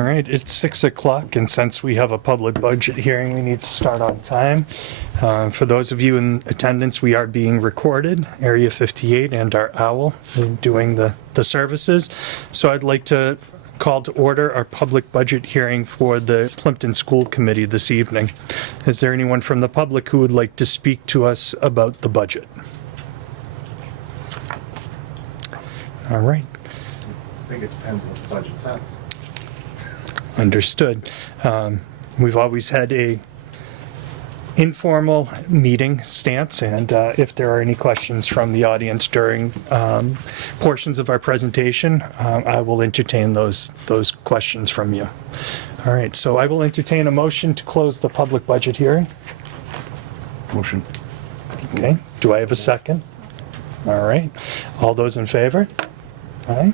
All right, it's 6 o'clock, and since we have a public budget hearing, we need to start on time. For those of you in attendance, we are being recorded, Area 58 and our OWL, doing the services. So I'd like to call to order our public budget hearing for the Plympton School Committee this evening. Is there anyone from the public who would like to speak to us about the budget? All right. I think it depends what the budget says. Understood. We've always had a informal meeting stance, and if there are any questions from the audience during portions of our presentation, I will entertain those questions from you. All right, so I will entertain a motion to close the public budget hearing. Motion. Okay, do I have a second? All right, all those in favor? Aye.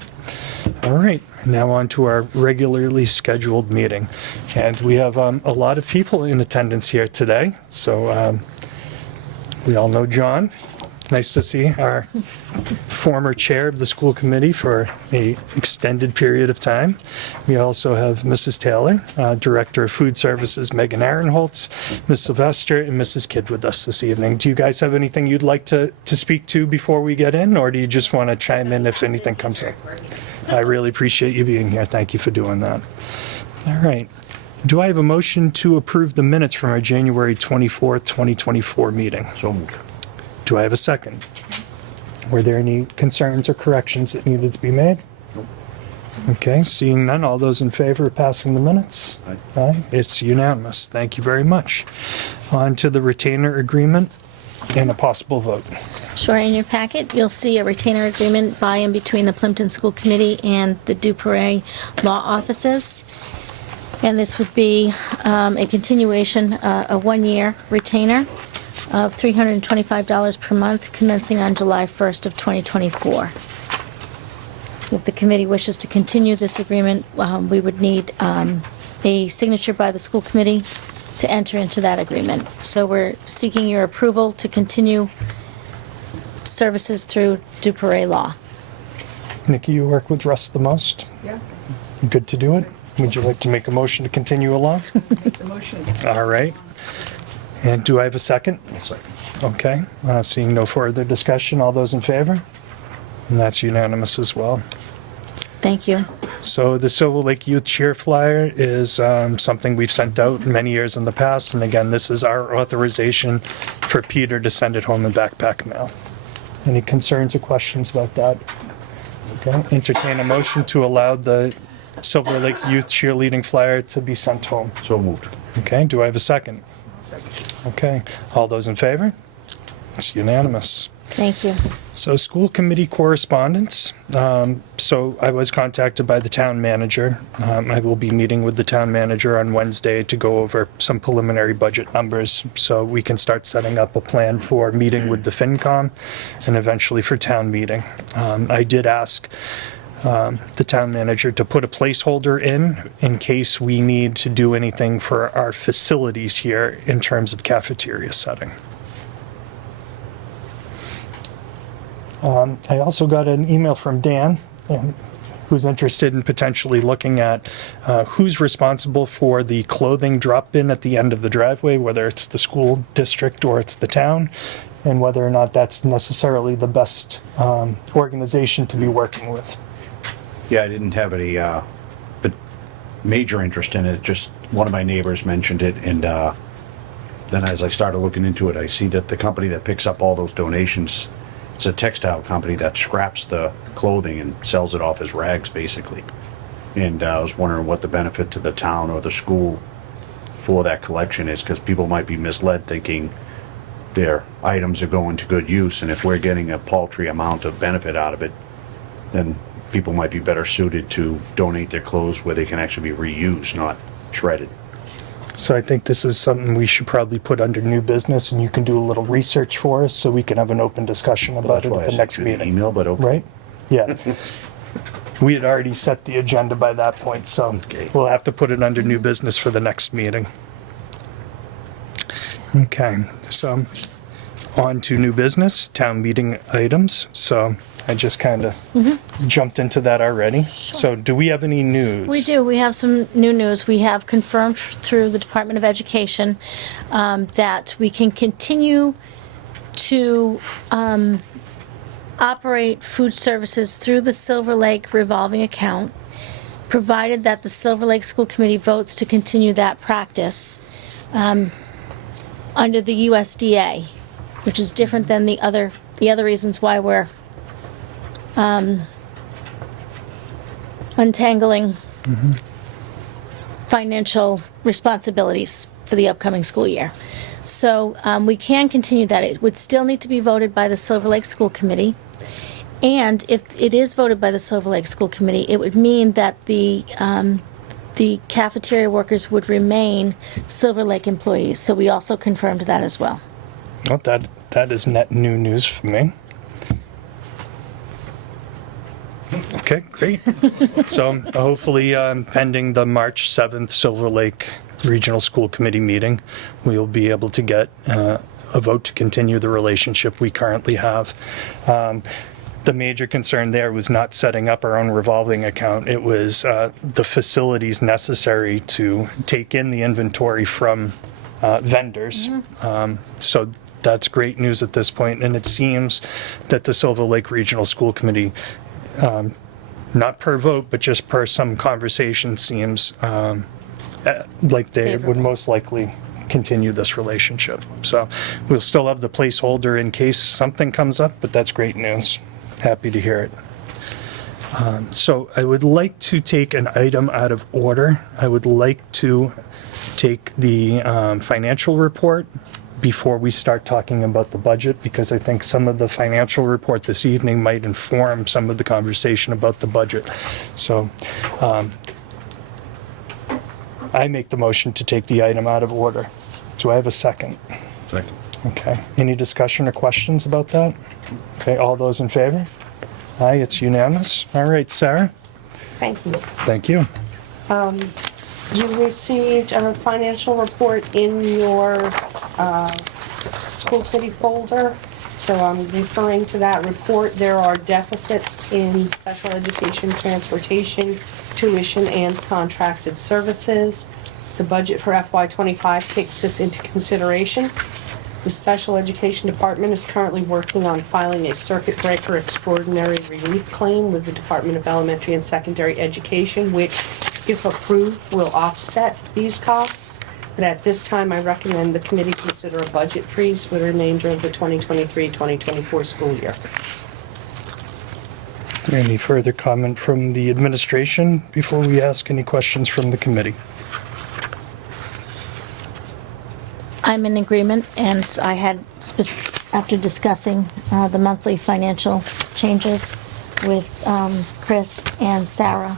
All right, now on to our regularly scheduled meeting. And we have a lot of people in attendance here today. So we all know John. Nice to see our former chair of the school committee for an extended period of time. We also have Mrs. Taylor, Director of Food Services, Megan Aaronholtz, Ms. Sylvester, and Mrs. Kidd with us this evening. Do you guys have anything you'd like to speak to before we get in, or do you just want to chime in if anything comes up? I really appreciate you being here. Thank you for doing that. All right. Do I have a motion to approve the minutes from our January 24th, 2024 meeting? So moved. Do I have a second? Were there any concerns or corrections that needed to be made? Nope. Okay, seeing none, all those in favor of passing the minutes? Aye. Aye. It's unanimous. Thank you very much. On to the retainer agreement and a possible vote. Sure, in your packet, you'll see a retainer agreement by and between the Plympton School Committee and the Duperret Law Offices. And this would be a continuation, a one-year retainer of $325 per month commencing on July 1st of 2024. If the committee wishes to continue this agreement, we would need a signature by the school committee to enter into that agreement. So we're seeking your approval to continue services through Duperret Law. Nikki, you work with Russ the most? Yeah, You good to do it? Would you like to make a motion to continue along? make the motion. All right. And do I have a second? I'll second. Okay, seeing no further discussion, all those in favor? And that's unanimous as well. Thank you. So the Silver Lake Youth Cheer Flyer is something we've sent out many years in the past, and again, this is our authorization for Peter to send it home in backpack mail. Any concerns or questions about that? Okay, entertain a motion to allow the Silver Lake Youth Cheerleading Flyer to be sent home. So moved. Okay, do I have a second? Second. Okay, all those in favor? It's unanimous. Thank you. So school committee correspondence. So I was contacted by the town manager. I will be meeting with the town manager on Wednesday to go over some preliminary budget numbers so we can start setting up a plan for meeting with the FinCom and eventually for town meeting. I did ask the town manager to put a placeholder in case we need to do anything for our facilities here in terms of cafeteria setting. I also got an email from Dan, who's interested in potentially looking at who's responsible for the clothing drop bin at the end of the driveway, whether it's the school district or it's the town, and whether or not that's necessarily the best organization to be working with. Yeah, I didn't have any but major interest in it. Just one of my neighbors mentioned it, and then as I started looking into it, I see that the company that picks up all those donations, it's a textile company that scraps the clothing and sells it off as rags, basically. And I was wondering what the benefit to the town or the school for that collection is, because people might be misled thinking their items are going to good use, and if we're getting a paltry amount of benefit out of it, then people might be better suited to donate their clothes where they can actually be reused, not shredded. So I think this is something we should probably put under new business, and you can do a little research for us so we can have an open discussion about it at the next meeting. Email, but okay. Right? Yeah. We had already set the agenda by that point, so Okay. we'll have to put it under new business for the next meeting. Okay, so On to new business, town meeting items. So I just kind of jumped into that already. So do we have any news? We do. We have some new news. We have confirmed through the Department of Education that we can continue to operate food services through the Silver Lake revolving account, provided that the Silver Lake School Committee votes to continue that practice under the USDA, which is different than the other reasons why we're untangling financial responsibilities for the upcoming school year. So we can continue that. It would still need to be voted by the Silver Lake School Committee. And if it is voted by the Silver Lake School Committee, it would mean that the cafeteria workers would remain Silver Lake employees. So we also confirmed that as well. Well, that is net new news for me. Okay, great. So hopefully, pending the March 7th Silver Lake Regional School Committee meeting, we will be able to get a vote to continue the relationship we currently have. The major concern there was not setting up our own revolving account. It was the facilities necessary to take in the inventory from vendors. So that's great news at this point, and it seems that the Silver Lake Regional School Committee, not per vote, but just per some conversation, seems like they would Favorable. most likely continue this relationship. So we'll still have the placeholder in case something comes up, but that's great news. Happy to hear it. So I would like to take an item out of order. I would like to take the financial report before we start talking about the budget, because I think some of the financial report this evening might inform some of the conversation about the budget. So I make the motion to take the item out of order. Do I have a second? Second. Okay. Any discussion or questions about that? Okay, all those in favor? Aye, it's unanimous. All right, Sarah? Thank you. Thank you. You received a financial report in your school city folder. So I'm referring to that report. There are deficits in special education, transportation, tuition, and contracted services. The budget for FY25 takes this into consideration. The Special Education Department is currently working on filing a circuit breaker extraordinary relief claim with the Department of Elementary and Secondary Education, which, if approved, will offset these costs. But at this time, I recommend the committee consider a budget freeze for the remainder of the 2023-2024 school year. Any further comment from the administration before we ask any questions from the committee? I'm in agreement, and I had, after discussing the monthly financial changes with Chris and Sarah,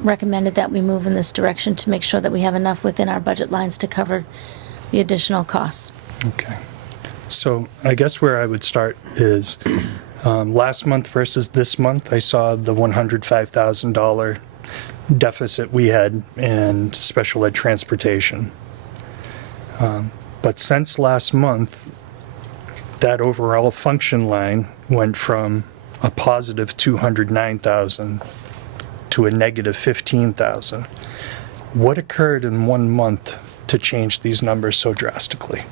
recommended that we move in this direction to make sure that we have enough within our budget lines to cover the additional costs. Okay. So I guess where I would start is last month versus this month, I saw the $105,000 deficit we had in special ed transportation. But since last month, that overall function line went from a positive 209,000 to a negative 15,000. What occurred in 1 month to change these numbers so drastically?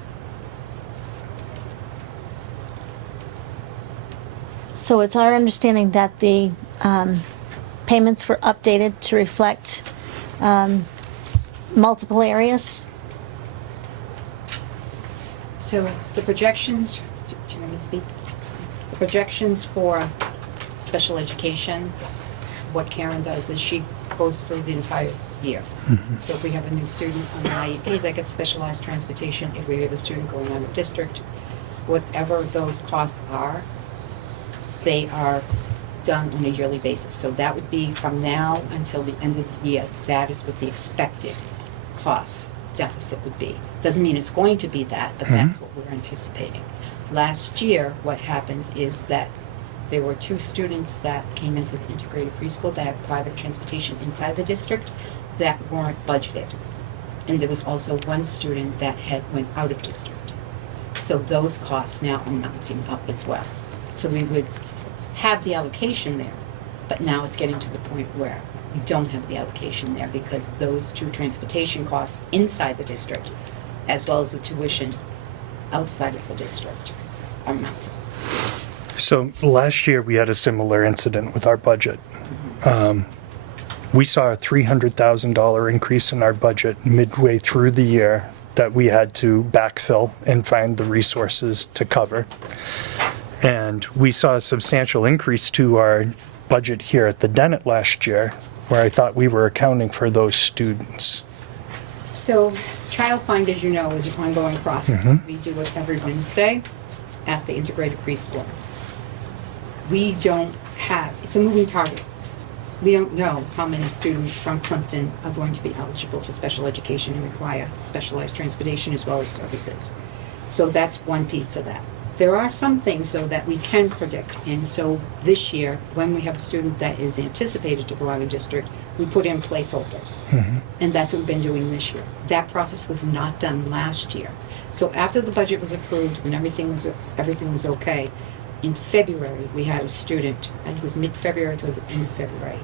So it's our understanding that the payments were updated to reflect multiple areas. So the projections, do you want me to speak? The projections for special education, what Karen does is she goes through the entire year. So if we have a new student on an IEP that gets specialized transportation, if we have a student going on a district, whatever those costs are, they are done on a yearly basis. So that would be from now until the end of the year. That is what the expected costs deficit would be. Doesn't mean it's going to be that, but that's what we're anticipating. Last year, what happened is that there were 2 students that came into the integrated preschool that had private transportation inside the district that weren't budgeted. And there was also 1 student that had went out of district. So those costs now are mounting up as well. So we would have the allocation there, but now it's getting to the point where we don't have the allocation there because those two transportation costs inside the district, as well as the tuition outside of the district, are mounting. So last year, we had a similar incident with our budget. We saw a $300,000 increase in our budget midway through the year that we had to backfill and find the resources to cover. And we saw a substantial increase to our budget here at the Dennett last year, where I thought we were accounting for those students. So Child Find, as you know, is an ongoing process. We do it every Wednesday at the integrated preschool. We don't have, it's a moving target. We don't know how many students from Plympton are going to be eligible for special education and require specialized transportation as well as services. So that's one piece to that. There are some things, though, that we can predict. And so this year, when we have a student that is anticipated to go out of district, we put in placeholders. And that's what we've been doing this year. That process was not done last year. So after the budget was approved and everything was okay, in February, we had a student, and it was mid-February towards the end of February,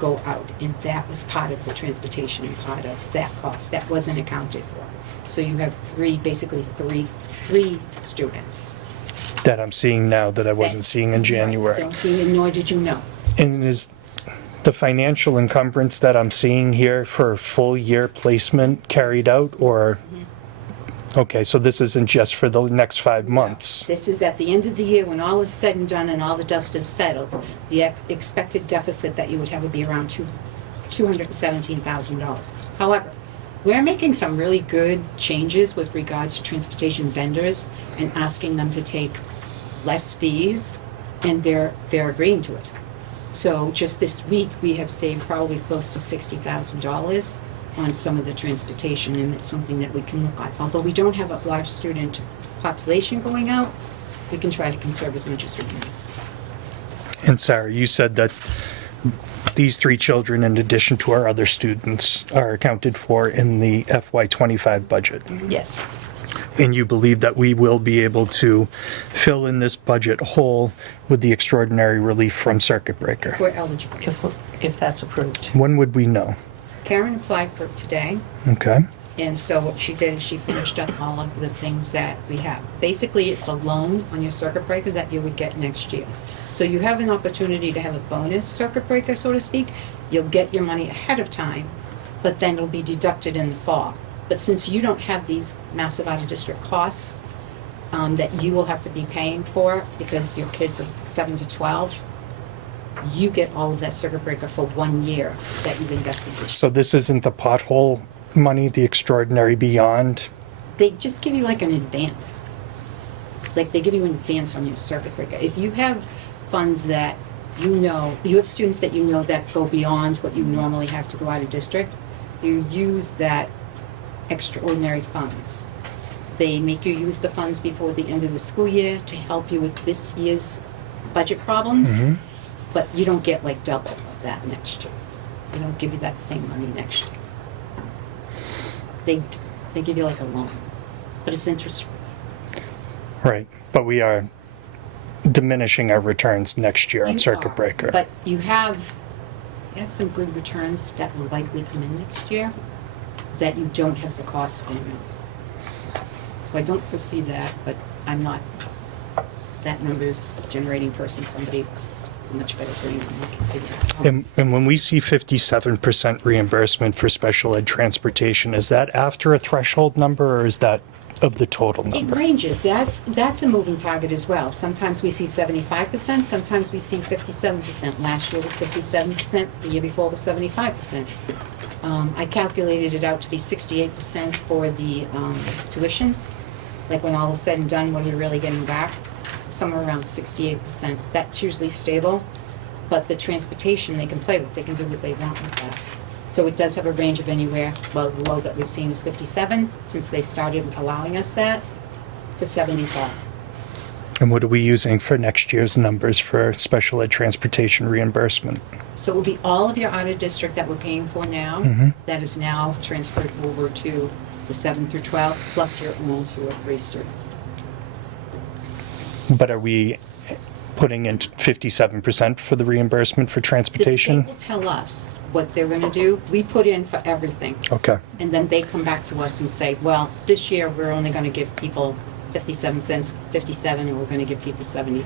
go out. And that was part of the transportation and part of that cost. That wasn't accounted for. So you have three students. That I'm seeing now that I wasn't seeing in January. Don't see it, nor did you know. And is the financial encumbrance that I'm seeing here for full year placement carried out, or? Okay, so this isn't just for the next 5 months. This is at the end of the year, when all is said and done and all the dust is settled, the expected deficit that you would have would be around $217,000. However, we're making some really good changes with regards to transportation vendors and asking them to take less fees, and they're agreeing to it. So just this week, we have saved probably close to $60,000 on some of the transportation, and it's something that we can look at. Although we don't have a large student population going out, we can try to conserve as much as we can. And Sarah, you said that these 3 children, in addition to our other students, are accounted for in the FY25 budget. Yes. And you believe that we will be able to fill in this budget hole with the extraordinary relief from circuit breaker? We're eligible. If that's approved. When would we know? Karen applied for it today. Okay. And so what she did is she finished up all of the things that we have. Basically, it's a loan on your circuit breaker that you would get next year. So you have an opportunity to have a bonus circuit breaker, so to speak. You'll get your money ahead of time, but then it'll be deducted in the fall. But since you don't have these massive out-of-district costs that you will have to be paying for because your kids are 7 to 12, you get all of that circuit breaker for 1 year that you've invested in. So this isn't the pothole money, the extraordinary beyond? They just give you like an advance. Like they give you an advance on your circuit breaker. If you have funds that you have students that you know that go beyond what you normally have to go out of district, you use that extraordinary funds. They make you use the funds before the end of the school year to help you with this year's budget problems, but you don't get like double of that next year. They don't give you that same money next year. They give you like a loan, but it's interest free. Right, but we are diminishing our returns next year on You circuit are, breaker. But you have some good returns that will likely come in next year that you don't have the costs going out. So I don't foresee that, but I'm not that numbers generating person, somebody much better doing than we can figure out. And when we see 57% reimbursement for special ed transportation, is that after a threshold number, or is that of the total It number? ranges. That's a moving target as well. Sometimes we see 75%, sometimes we see 57%. Last year was 57%, the year before was 75%. I calculated it out to be 68% for the tuitions. Like when all is said and done, what are we really getting back? Somewhere around 68%. That's usually stable, but the transportation they can play with, they can do what they want with that. So it does have a range of anywhere, well, the low that we've seen is 57, since they started allowing us that, to 75. And what are we using for next year's numbers for special ed transportation reimbursement? So it will be all of your out-of-district that we're paying for now, that is now transferred over to the 7 through 12s, plus your own 2 or 3 students. But are we putting in 57% for the reimbursement for The transportation? state will tell us what they're gonna do. We put in for everything. Okay, And then they come back to us and say, well, this year, we're only gonna give people 57 cents, 57, and we're gonna give people 70.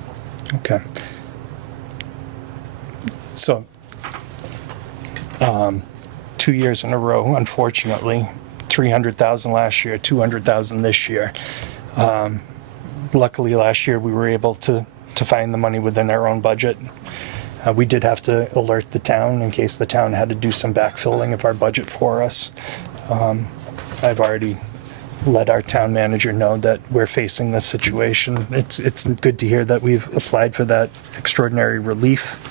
okay. So, 2 years in a row, unfortunately, 300,000 last year, 200,000 this year. Luckily, last year, we were able to find the money within our own budget. We did have to alert the town in case the town had to do some backfilling of our budget for us. I've already let our town manager know that we're facing this situation. It's good to hear that we've applied for that extraordinary relief.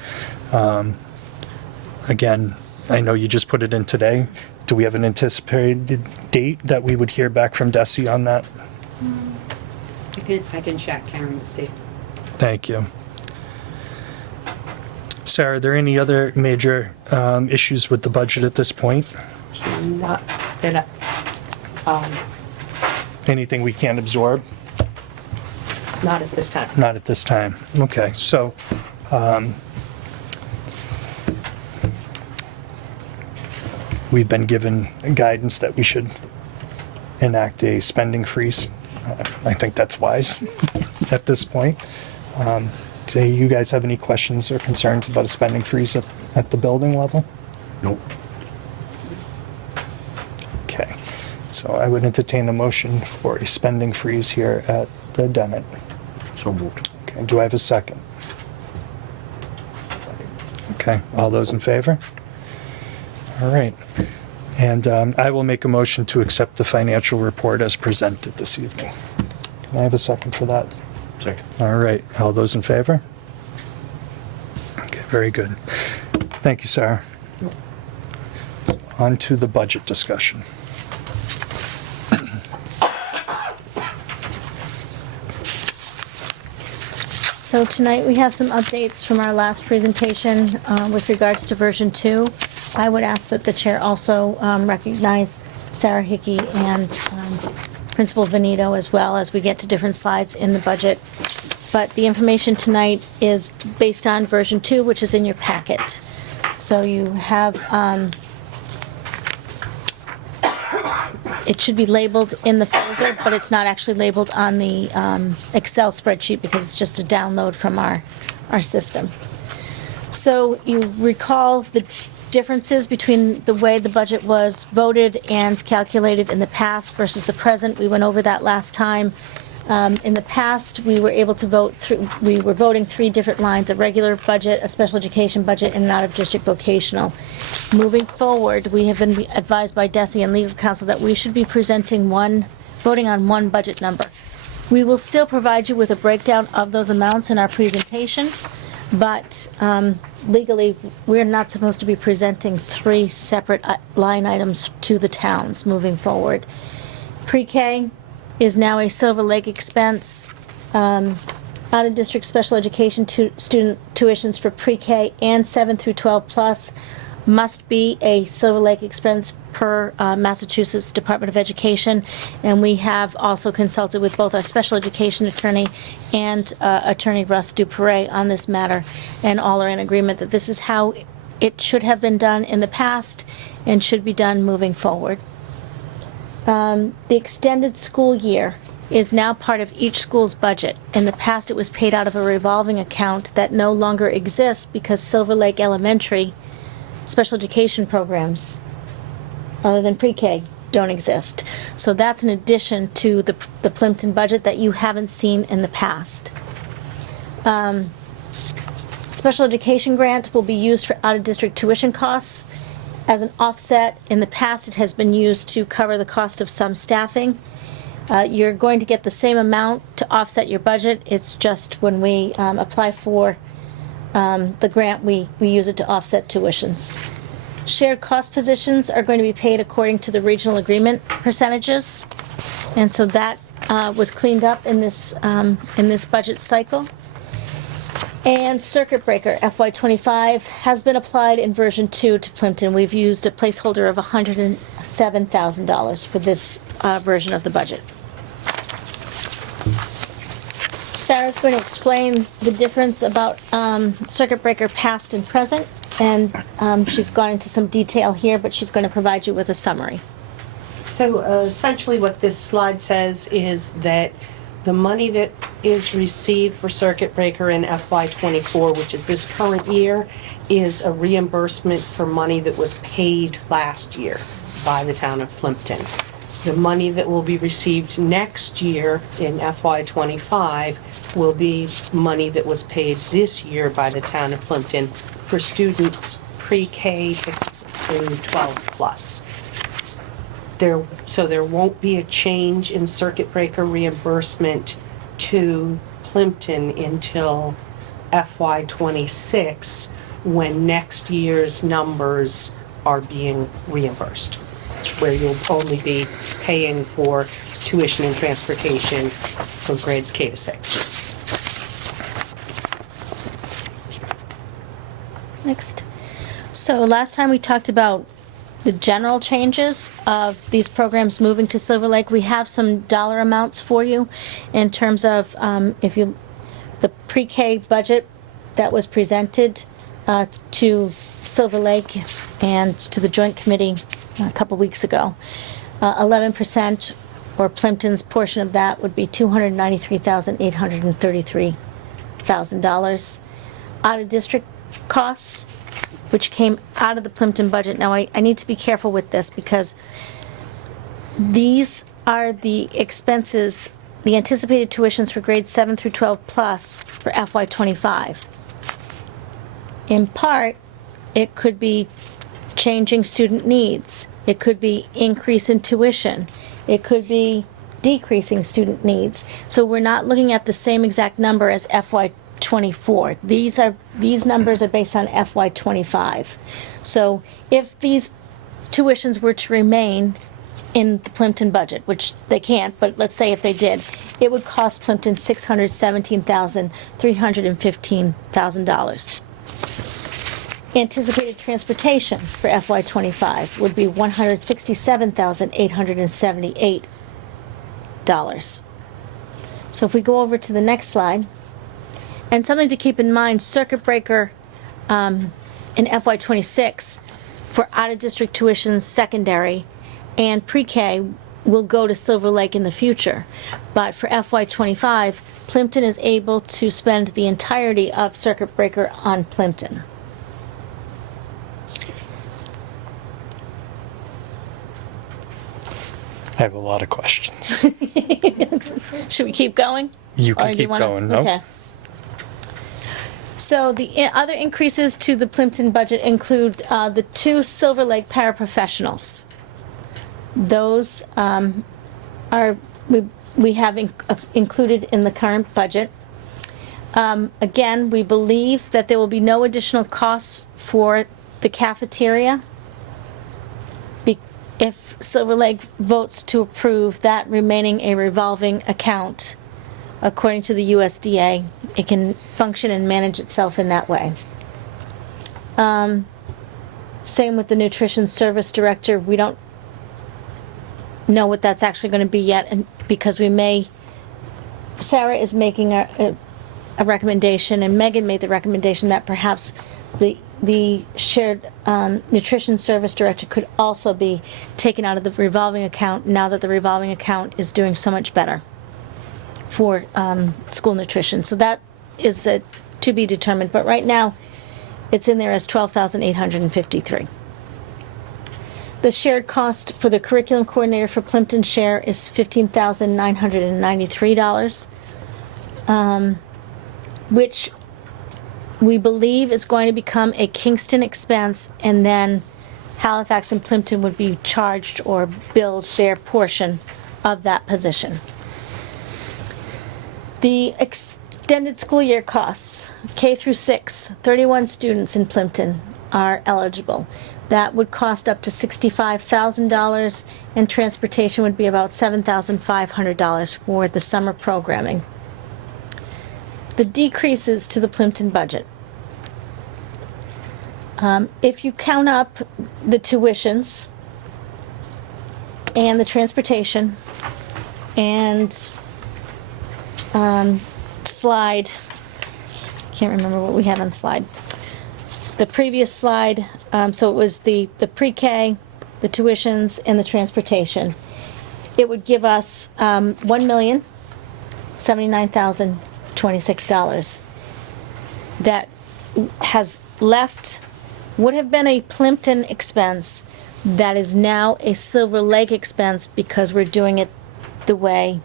Again, I know you just put it in today. Do we have an anticipated date that we would hear back from Desi on that? I can check Karen to see. Thank you. Sarah, are there any other major issues with the budget at this point? Not that, Anything we can't absorb? not at this time. Not at this time. Okay, so, we've been given guidance that we should enact a spending freeze. I think that's wise at this point. Do you guys have any questions or concerns about a spending freeze at the building level? Nope. Okay, so I would entertain a motion for a spending freeze here at the Dennett. So moved. Okay, do I have a second? Okay, all those in favor? All right. And I will make a motion to accept the financial report as presented this evening. Can I have a second for that? Second. All right, all those in favor? Okay, very good. Thank you, Sarah. On to the budget discussion. So tonight we have some updates from our last presentation with regards to version 2. I would ask that the chair also recognize Sarah Hickey and Principal Venito as well as we get to different slides in the budget. But the information tonight is based on version 2, which is in your packet. So you have, it should be labeled in the folder, but it's not actually labeled on the Excel spreadsheet because it's just a download from our system. So you recall the differences between the way the budget was voted and calculated in the past versus the present. We went over that last time. In the past, we were able to vote through, we were voting 3 different lines, a regular budget, a special education budget, and an out-of-district vocational. Moving forward, we have been advised by DESI and legal counsel that we should be voting on one budget number. We will still provide you with a breakdown of those amounts in our presentation, but legally, we're not supposed to be presenting 3 separate line items to the towns moving forward. Pre-K is now a Silver Lake expense. Out-of-district special education student tuitions for pre-K and 7 through 12 plus must be a Silver Lake expense per Massachusetts Department of Education. And we have also consulted with both our special education attorney and Attorney Russ Duperret on this matter, and all are in agreement that this is how it should have been done in the past and should be done moving forward. The extended school year is now part of each school's budget. In the past, it was paid out of a revolving account that no longer exists because Silver Lake Elementary special education programs, other than pre-K, don't exist. So that's an addition to the Plympton budget that you haven't seen in the past. Special education grant will be used for out-of-district tuition costs. As an offset, in the past, it has been used to cover the cost of some staffing. You're going to get the same amount to offset your budget. It's just when we apply for the grant, we use it to offset tuitions. Shared cost positions are going to be paid according to the regional agreement percentages. And so that was cleaned up in this budget cycle. And circuit breaker FY25 has been applied in version 2 to Plympton. We've used a placeholder of $107,000 for this version of the budget. Sarah's going to explain the difference about circuit breaker past and present, and she's gone into some detail here, but she's going to provide you with a summary. So essentially what this slide says is that the money that is received for circuit breaker in FY24, which is this current year, is a reimbursement for money that was paid last year by the town of Plympton. The money that will be received next year in FY25 will be money that was paid this year by the town of Plympton for students pre-K to 12 plus. So there won't be a change in circuit breaker reimbursement to Plympton until FY26, when next year's numbers are being reimbursed, where you'll only be paying for tuition and transportation for grades K to 6. Next. So last time we talked about the general changes of these programs moving to Silver Lake. We have some dollar amounts for you in terms of the pre-K budget that was presented to Silver Lake and to the Joint Committee a couple weeks ago. 11%, or Plympton's portion of that, would be $293,833,000. Out-of-district costs, which came out of the Plympton budget. Now, I need to be careful with this because these are the expenses, the anticipated tuitions for grades 7 through 12 plus for FY25. In part, it could be changing student needs. It could be increase in tuition. It could be decreasing student needs. So we're not looking at the same exact number as FY24. These numbers are based on FY25. So if these tuitions were to remain in the Plympton budget, which they can't, but let's say if they did, it would cost Plympton $617,315,000. Anticipated transportation for FY25 would be $167,878. So if we go over to the next slide, and something to keep in mind, circuit breaker in FY26 for out-of-district tuitions, secondary, and pre-K will go to Silver Lake in the future. But for FY25, Plympton is able to spend the entirety of circuit breaker on Plympton. I have a lot of questions. Should we keep going? You Or can do keep wanna- going. No? Okay. So the other increases to the Plympton budget include the 2 Silver Lake paraprofessionals. Those we have included in the current budget. Again, we believe that there will be no additional costs for the cafeteria if Silver Lake votes to approve that remaining a revolving account. According to the USDA, it can function and manage itself in that way. Same with the nutrition service director. We don't know what that's actually going to be yet, and because Sarah is making a recommendation, and Megan made the recommendation that perhaps the shared nutrition service director could also be taken out of the revolving account now that the revolving account is doing so much better for school nutrition. So that is to be determined, but right now it's in there as $12,853. The shared cost for the curriculum coordinator for Plympton share is $15,993, which we believe is going to become a Kingston expense, and then Halifax and Plympton would be charged or billed their portion of that position. The extended school year costs, K through 6, 31 students in Plympton are eligible. That would cost up to $65,000, and transportation would be about $7,500 for the summer programming. the decreases to the Plympton budget. If you count up the tuitions and the transportation and slide, can't remember what we had on slide. The previous slide, so it was the pre-K, the tuitions, and the transportation. It would give us $1,079,026. That has left, would have been a Plympton expense that is now a Silver Lake expense because we're doing it the way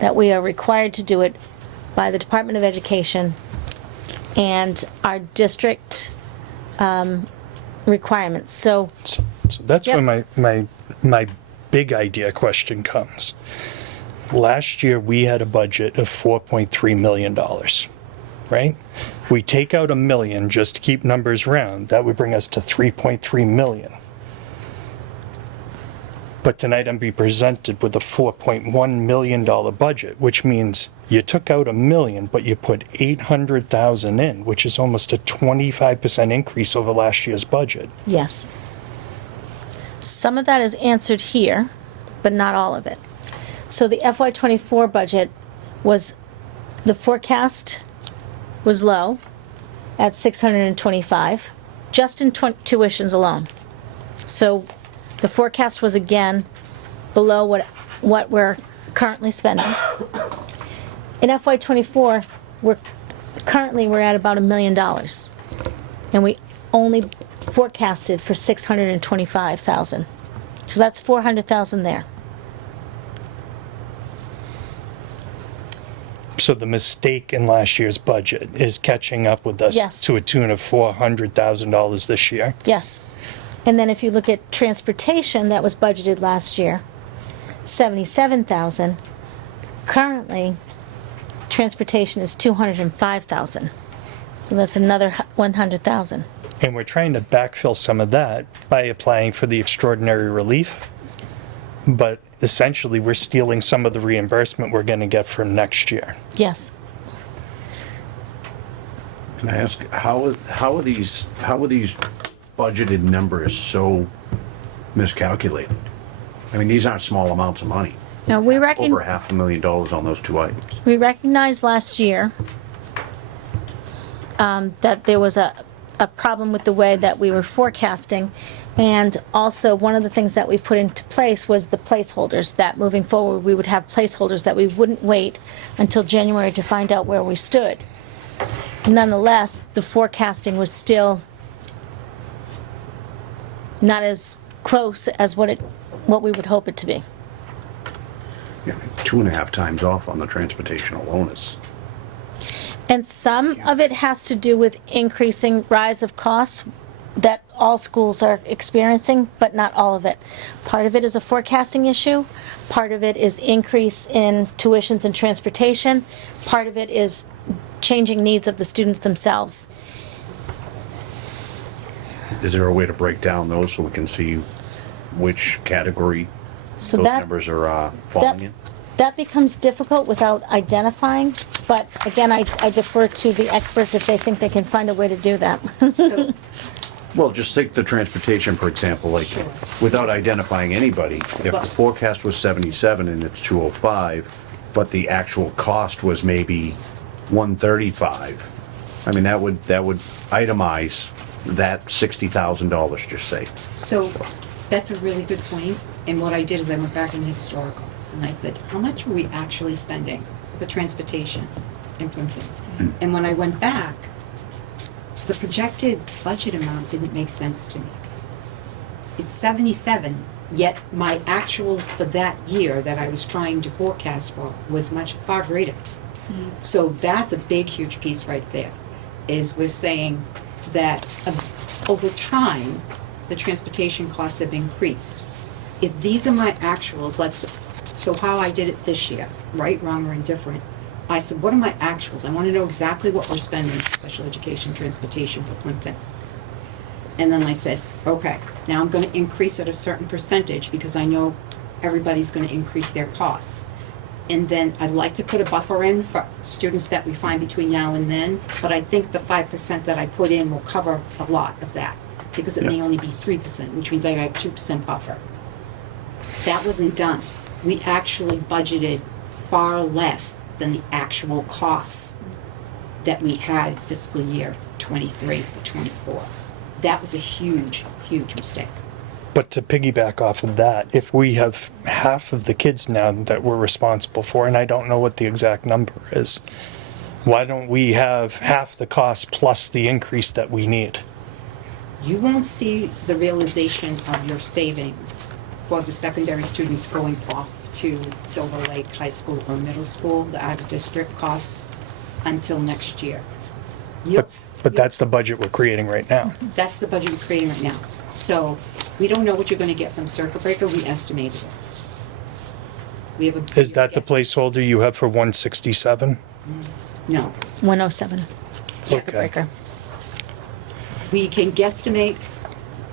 that we are required to do it by the Department of Education and our district requirements. So So that's Yep. where my big idea question comes. Last year, we had a budget of $4.3 million, right? We take out $1 million just to keep numbers round, that would bring us to $3.3 million. But tonight I'm being presented with a $4.1 million budget, which means you took out $1 million, but you put $800,000 in, which is almost a 25% increase over last year's budget. yes. Some of that is answered here, but not all of it. So the FY24 budget was, the forecast was low at 625, just in tuitions alone. So the forecast was again below what we're currently spending. In FY24, we're at about $1 million. And we only forecasted for 625,000. So that's 400,000 there. So the mistake in last year's budget is catching up with us Yes. to a tune of $400,000 this year. Yes. And then if you look at transportation that was budgeted last year, 77,000. Currently, transportation is 205,000. So that's another 100,000. And we're trying to backfill some of that by applying for the extraordinary relief. But essentially, we're stealing some of the reimbursement we're going to get for next year. Yes. Can I ask, how are these budgeted numbers so miscalculated? I mean, these aren't small amounts of money. Now, we Over $500,000 on those two items. We recognized last year that there was a problem with the way that we were forecasting. And also, one of the things that we put into place was the placeholders, that moving forward, we would have placeholders, that we wouldn't wait until January to find out where we stood. Nonetheless, the forecasting was still not as close as what we would hope it to be. Yeah, 2.5 times off on the transportation alone is. And some of it has to do with increasing rise of costs that all schools are experiencing, but not all of it. Part of it is a forecasting issue. Part of it is increase in tuitions and transportation. Part of it is changing needs of the students themselves. Is there a way to break down those so we can see which category So those that, numbers are falling that, in? that becomes difficult without identifying, but again, I defer to the experts if they think they can find a way to do that. So, Well, just take the transportation, for example, like, without identifying anybody, if the forecast was 77 and it's 205, but the actual cost was maybe 135, I mean, that would itemize that $60,000, just say. so that's a really good point. And what I did is I went back in historical and I said, how much were we actually spending for transportation in Plympton? And when I went back, the projected budget amount didn't make sense to me. It's 77, yet my actuals for that year that I was trying to forecast for was much far greater. So that's a big, huge piece right there, is we're saying that over time, the transportation costs have increased. If these are my actuals, so how I did it this year, right, wrong, or indifferent, I said, what are my actuals? I want to know exactly what we're spending for special education transportation for Plympton. And then I said, okay, now I'm going to increase it a certain percentage because I know everybody's going to increase their costs. And then I'd like to put a buffer in for students that we find between now and then, but I think the 5% that I put in will cover a lot of that, because it may only be 3%, which means I got a 2% buffer. That wasn't done. We actually budgeted far less than the actual costs that we had fiscal year '23 for '24. That was a huge, huge mistake. But to piggyback off of that, if we have half of the kids now that we're responsible for, and I don't know what the exact number is, why don't we have half the cost plus the increase that we need? You won't see the realization of your savings for the secondary students going off to Silver Lake High School or middle school, the out-of-district costs, until next year. But that's the budget we're creating right now. That's the budget we're creating right now. So we don't know what you're gonna get from circuit breaker, we estimated it. We have a. Is that the placeholder you have for 167? No. 107, circuit Okay. breaker. We can guesstimate,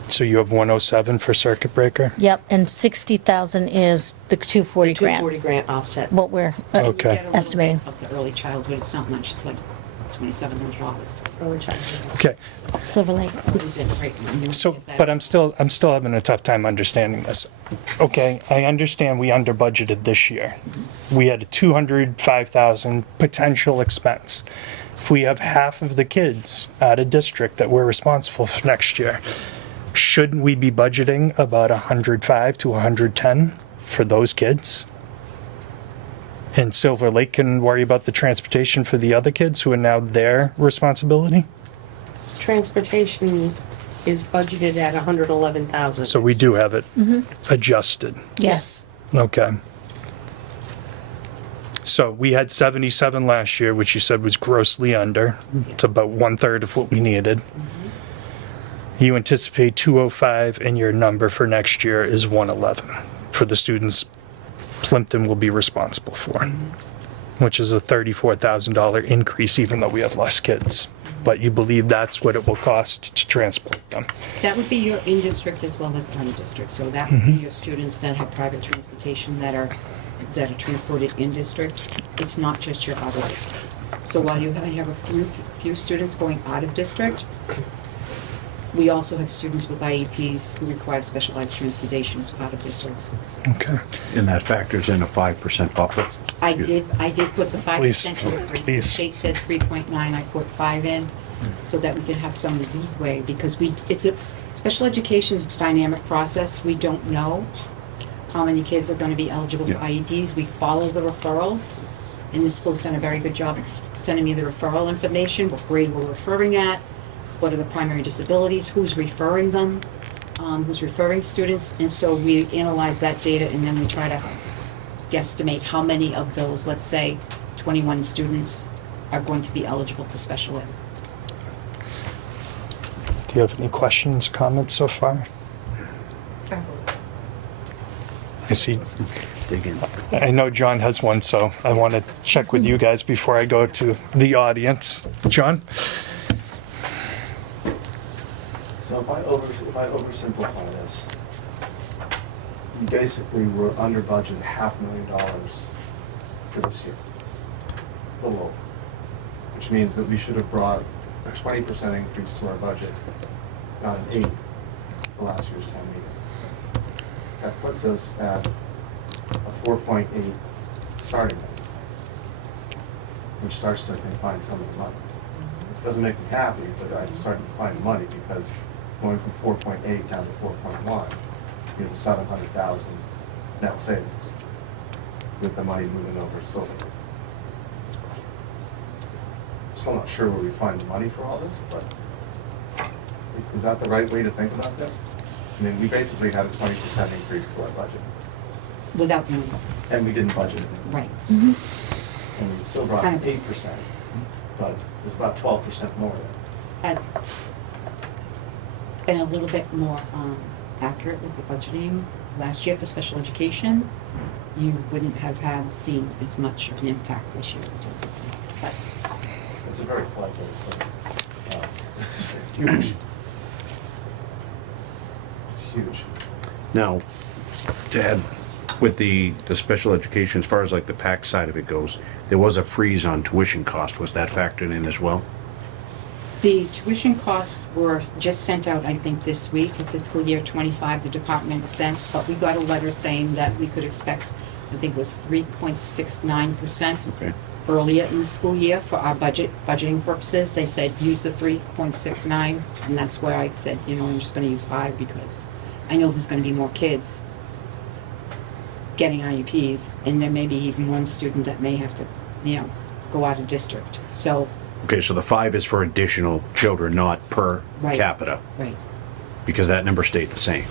So you have 107 for circuit breaker? Yep, and 60,000 is the 240 grant, 240 grant offset. what we're Okay. we get a little estimating. bit of the early childhood, it's not much, it's like $2,700. Early childhood. Okay, Silver Lake. That's great. And you so, get that. but I'm still having a tough time understanding this. Okay, I understand we under budgeted this year. We had a 205,000 potential expense. If we have half of the kids out of district that we're responsible for next year, shouldn't we be budgeting about 105 to 110 for those kids? And Silver Lake can worry about the transportation for the other kids who are now their responsibility? Transportation is budgeted at 111,000. So we do have it adjusted. Yes. Okay. So we had 77 last year, which you said was grossly under. It's about 1/3 of what we needed. You anticipate 205 and your number for next year is 111 for the students Plympton will be responsible for, which is a $34,000 increase even though we have less kids. But you believe that's what it will cost to transport them. That would be your in-district as well as out-of-district, so that would be your students that have private transportation that are transported in-district. It's not just your out-of-district. So while you have a few students going out-of-district, we also have students with IEPs who require specialized transportation as part of their services. Okay. And that factors in a 5% buffer. I did put the 5% Please, increase. The please. state said 3.9, I put 5 in, so that we could have some leeway, because special education is a dynamic process. We don't know how many kids are gonna be eligible for Yeah. IEPs. We follow the referrals, and the school's done a very good job of sending me the referral information, what grade we're referring at, what are the primary disabilities, who's referring them, who's referring students, and so we analyze that data and then we try to guesstimate how many of those, let's say, 21 students are going to be eligible for special ed. Do you have any questions, comments so far? I see. Dig in. I know John has one, so I want to check with you guys before I go to the audience. John? So if I oversimplify this, basically we're under budget $500,000 for this year. A little over. Which means that we should have brought a 20% increase to our budget, not an 8 for last year's town meeting. That puts us at a 4.8 starting point, which starts to, I think, find some of the money. Doesn't make me happy, but I'm starting to find the money because going from 4.8 down to 4.1, you know, 700,000 net savings with the money moving over to Silver. Still not sure where we find the money for all this, but is that the right way to think about this? I mean, we basically had a 20% increase to our budget, Without knowing, and we didn't budget it. right. And we still brought Kind of. 8%, but there's about 12% more there. And a little bit more accurate with the budgeting last year for special education, you wouldn't have seen as much of an impact this year. But It's a very polite way to put it. It's huge. It's huge. Now, Dad, With the special education, as far as like the PAC side of it goes, there was a freeze on tuition cost. Was that factored in as well? The tuition costs were just sent out, I think, this week for fiscal year 25, the department sent, but we got a letter saying that we could expect, I think it was 3.69% Okay. earlier in the school year for our budgeting purposes. They said use the 3.69, and that's where I said, I'm just gonna use 5 because I know there's gonna be more kids getting IEPs, and there may be even one student that may have to, go out of district. So, Okay, so the 5 is for additional children, not per Right. capita, right. because that number stayed the same.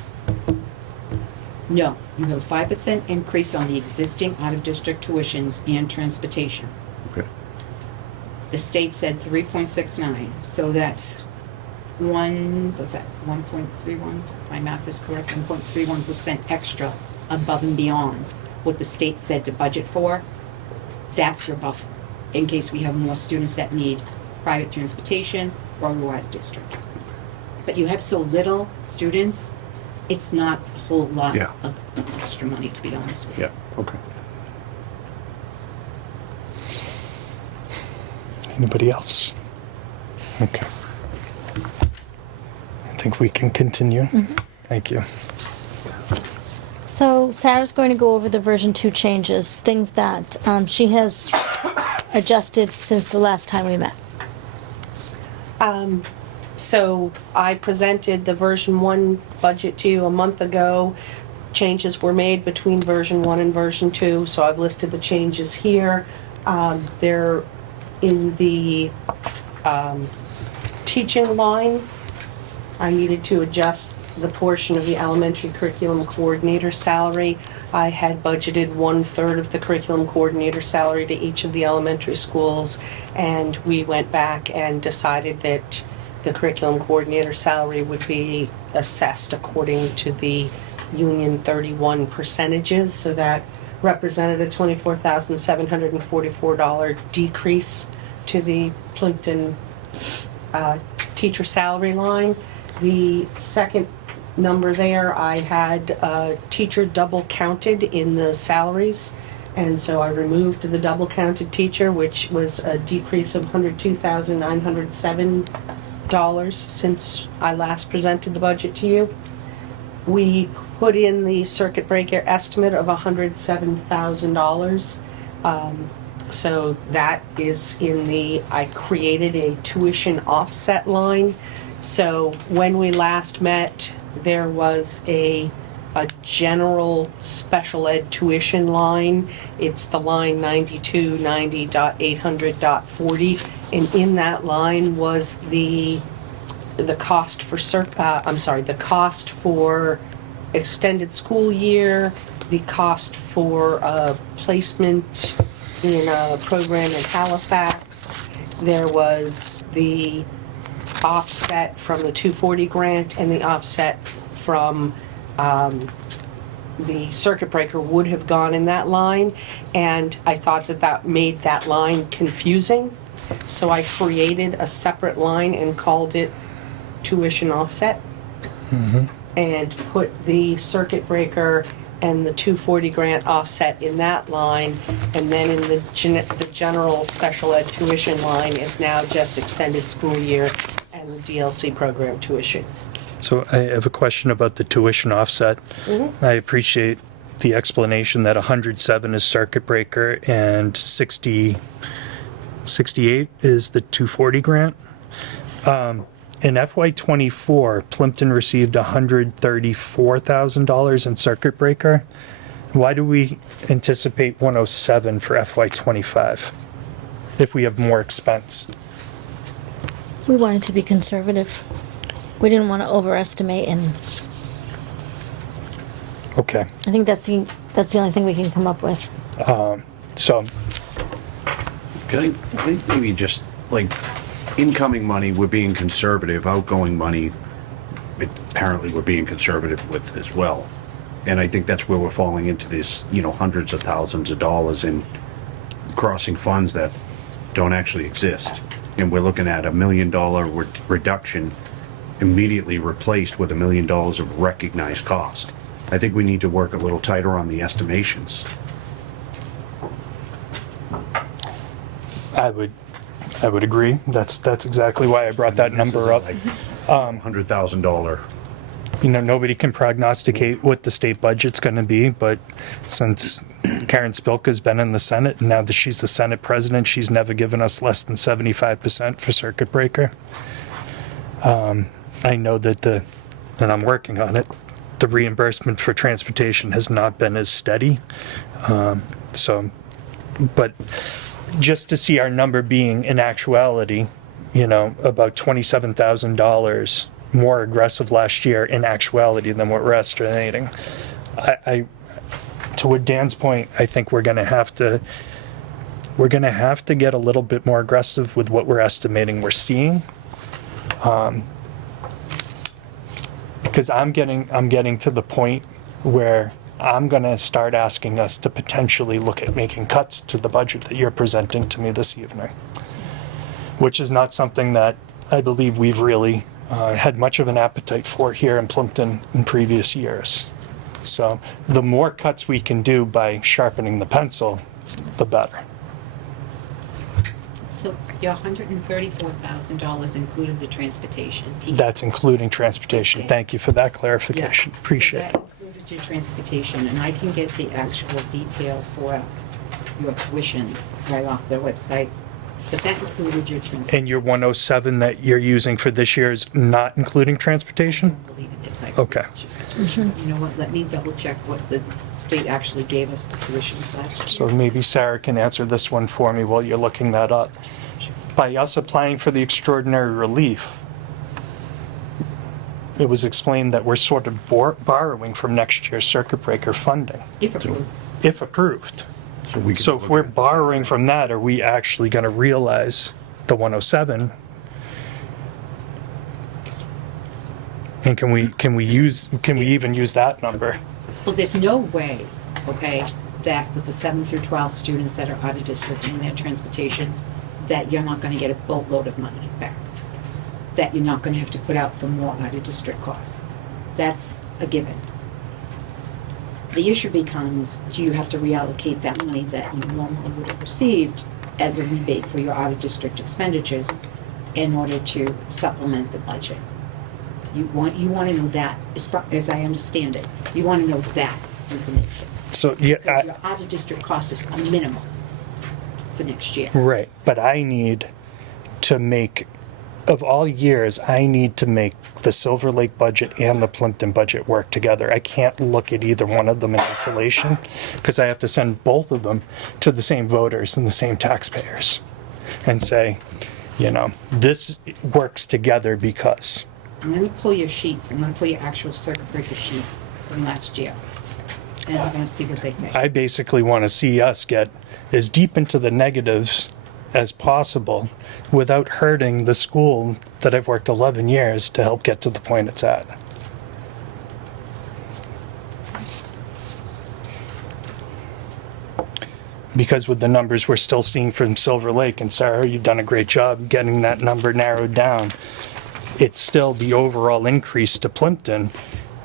No, you have a 5% increase on the existing out-of-district tuitions and transportation. Okay. The state said 3.69, so that's 1.31, if my math is correct, 1.31% extra above and beyond what the state said to budget for. That's your buffer, in case we have more students that need private transportation or go out of district. But you have so little students, it's not a whole lot Yeah. of extra money, to be honest with you. Yeah, okay. Anybody else? Okay. I think we can continue. Thank you. So Sarah's going to go over the version 2 changes, things that she has adjusted since the last time we met. So I presented the version 1 budget to you a month ago. Changes were made between version 1 and version 2, so I've listed the changes here. They're in the teaching line. I needed to adjust the portion of the elementary curriculum coordinator salary. I had budgeted 1/3 of the curriculum coordinator salary to each of the elementary schools, and we went back and decided that the curriculum coordinator salary would be assessed according to the Union 31 percentages, so that represented a $24,744 decrease to the Plympton teacher salary line. The second number there, I had a teacher double counted in the salaries, and so I removed the double counted teacher, which was a decrease of $102,907 since I last presented the budget to you. We put in the circuit breaker estimate of $107,000. So that is I created a tuition offset line. So when we last met, there was a general special ed tuition line. It's the line 9290.800.40, and in that line was the cost for the cost for extended school year, the cost for placement in a program in Halifax. There was the offset from the 240 grant, and the offset from the circuit breaker would have gone in that line, and I thought that made that line confusing. So I created a separate line and called it tuition offset, and put the circuit breaker and the 240 grant offset in that line, and then in the general special ed tuition line is now just extended school year and the DLC program tuition. So I have a question about the tuition offset. I appreciate the explanation that 107 is circuit breaker and 68 is the 240 grant. In FY24, Plympton received $134,000 in circuit breaker. Why do we anticipate 107 for FY25 if we have more expense? We wanted to be conservative. We didn't want to overestimate, and Okay, I think that's the only thing we can come up with. so Can I maybe just, like, incoming money, we're being conservative, outgoing money, apparently we're being conservative with as well. And I think that's where we're falling into this, hundreds of thousands of dollars in crossing funds that don't actually exist. And we're looking at $1 million reduction immediately replaced with $1 million of recognized cost. I think we need to work a little tighter on the estimations. I would agree. That's exactly why I brought that number up. $100,000. You know, nobody can prognosticate what the state budget's going to be, but since Karen Spilka's been in the Senate, and now that she's the Senate president, she's never given us less than 75% for circuit breaker. I know that and I'm working on it, the reimbursement for transportation has not been as steady. But just to see our number being in actuality, you know, about $27,000 more aggressive last year in actuality than what we're estimating. To what Dan's point, I think we're gonna have to get a little bit more aggressive with what we're estimating we're seeing. Because I'm getting to the point where I'm gonna start asking us to potentially look at making cuts to the budget that you're presenting to me this evening, which is not something that I believe we've really had much of an appetite for here in Plympton in previous years. So the more cuts we can do by sharpening the pencil, the better. So your $134,000 included the transportation piece? That's including transportation. Okay. Thank you for that clarification. Yeah. Appreciate So it. that included your transportation, and I can get the actual detail for your tuitions right off their website. But that included your transportation. And your 107 that you're using for this year is not including I transportation? don't believe it is. Okay. It's just the tuition. You know what, let me double check what the state actually gave us for tuitions last year. So maybe Sarah can answer this one for me while you're looking that up. By us applying for the extraordinary relief, it was explained that we're sort of borrowing from next year's circuit breaker funding, If approved. if approved. we could So if look we're at- borrowing from that, are we actually going to realize the 107? And can we even use that number? Well, there's no way, okay, that with the 7 through 12 students that are out of district in their transportation, that you're not gonna get a boatload of money back. That you're not gonna have to put out for more out of district costs. That's a given. The issue becomes, do you have to reallocate that money that you normally would have received as a rebate for your out of district expenditures in order to supplement the budget? You wanna know that, as I understand it, you wanna know that information. So, yeah, Because your out-of-district cost is a minimum for next year. right, but I need to make, of all years, I need to make the Silver Lake budget and the Plympton budget work together. I can't look at either one of them in isolation, because I have to send both of them to the same voters and the same taxpayers and say, you know, this works together because. I'm gonna pull your sheets, I'm gonna pull your actual circuit breaker sheets from last year. And we're gonna see what they say. I basically want to see us get as deep into the negatives as possible without hurting the school that I've worked 11 years to help get to the point it's at. Because with the numbers we're still seeing from Silver Lake, and Sarah, you've done a great job getting that number narrowed down, it's still the overall increase to Plympton.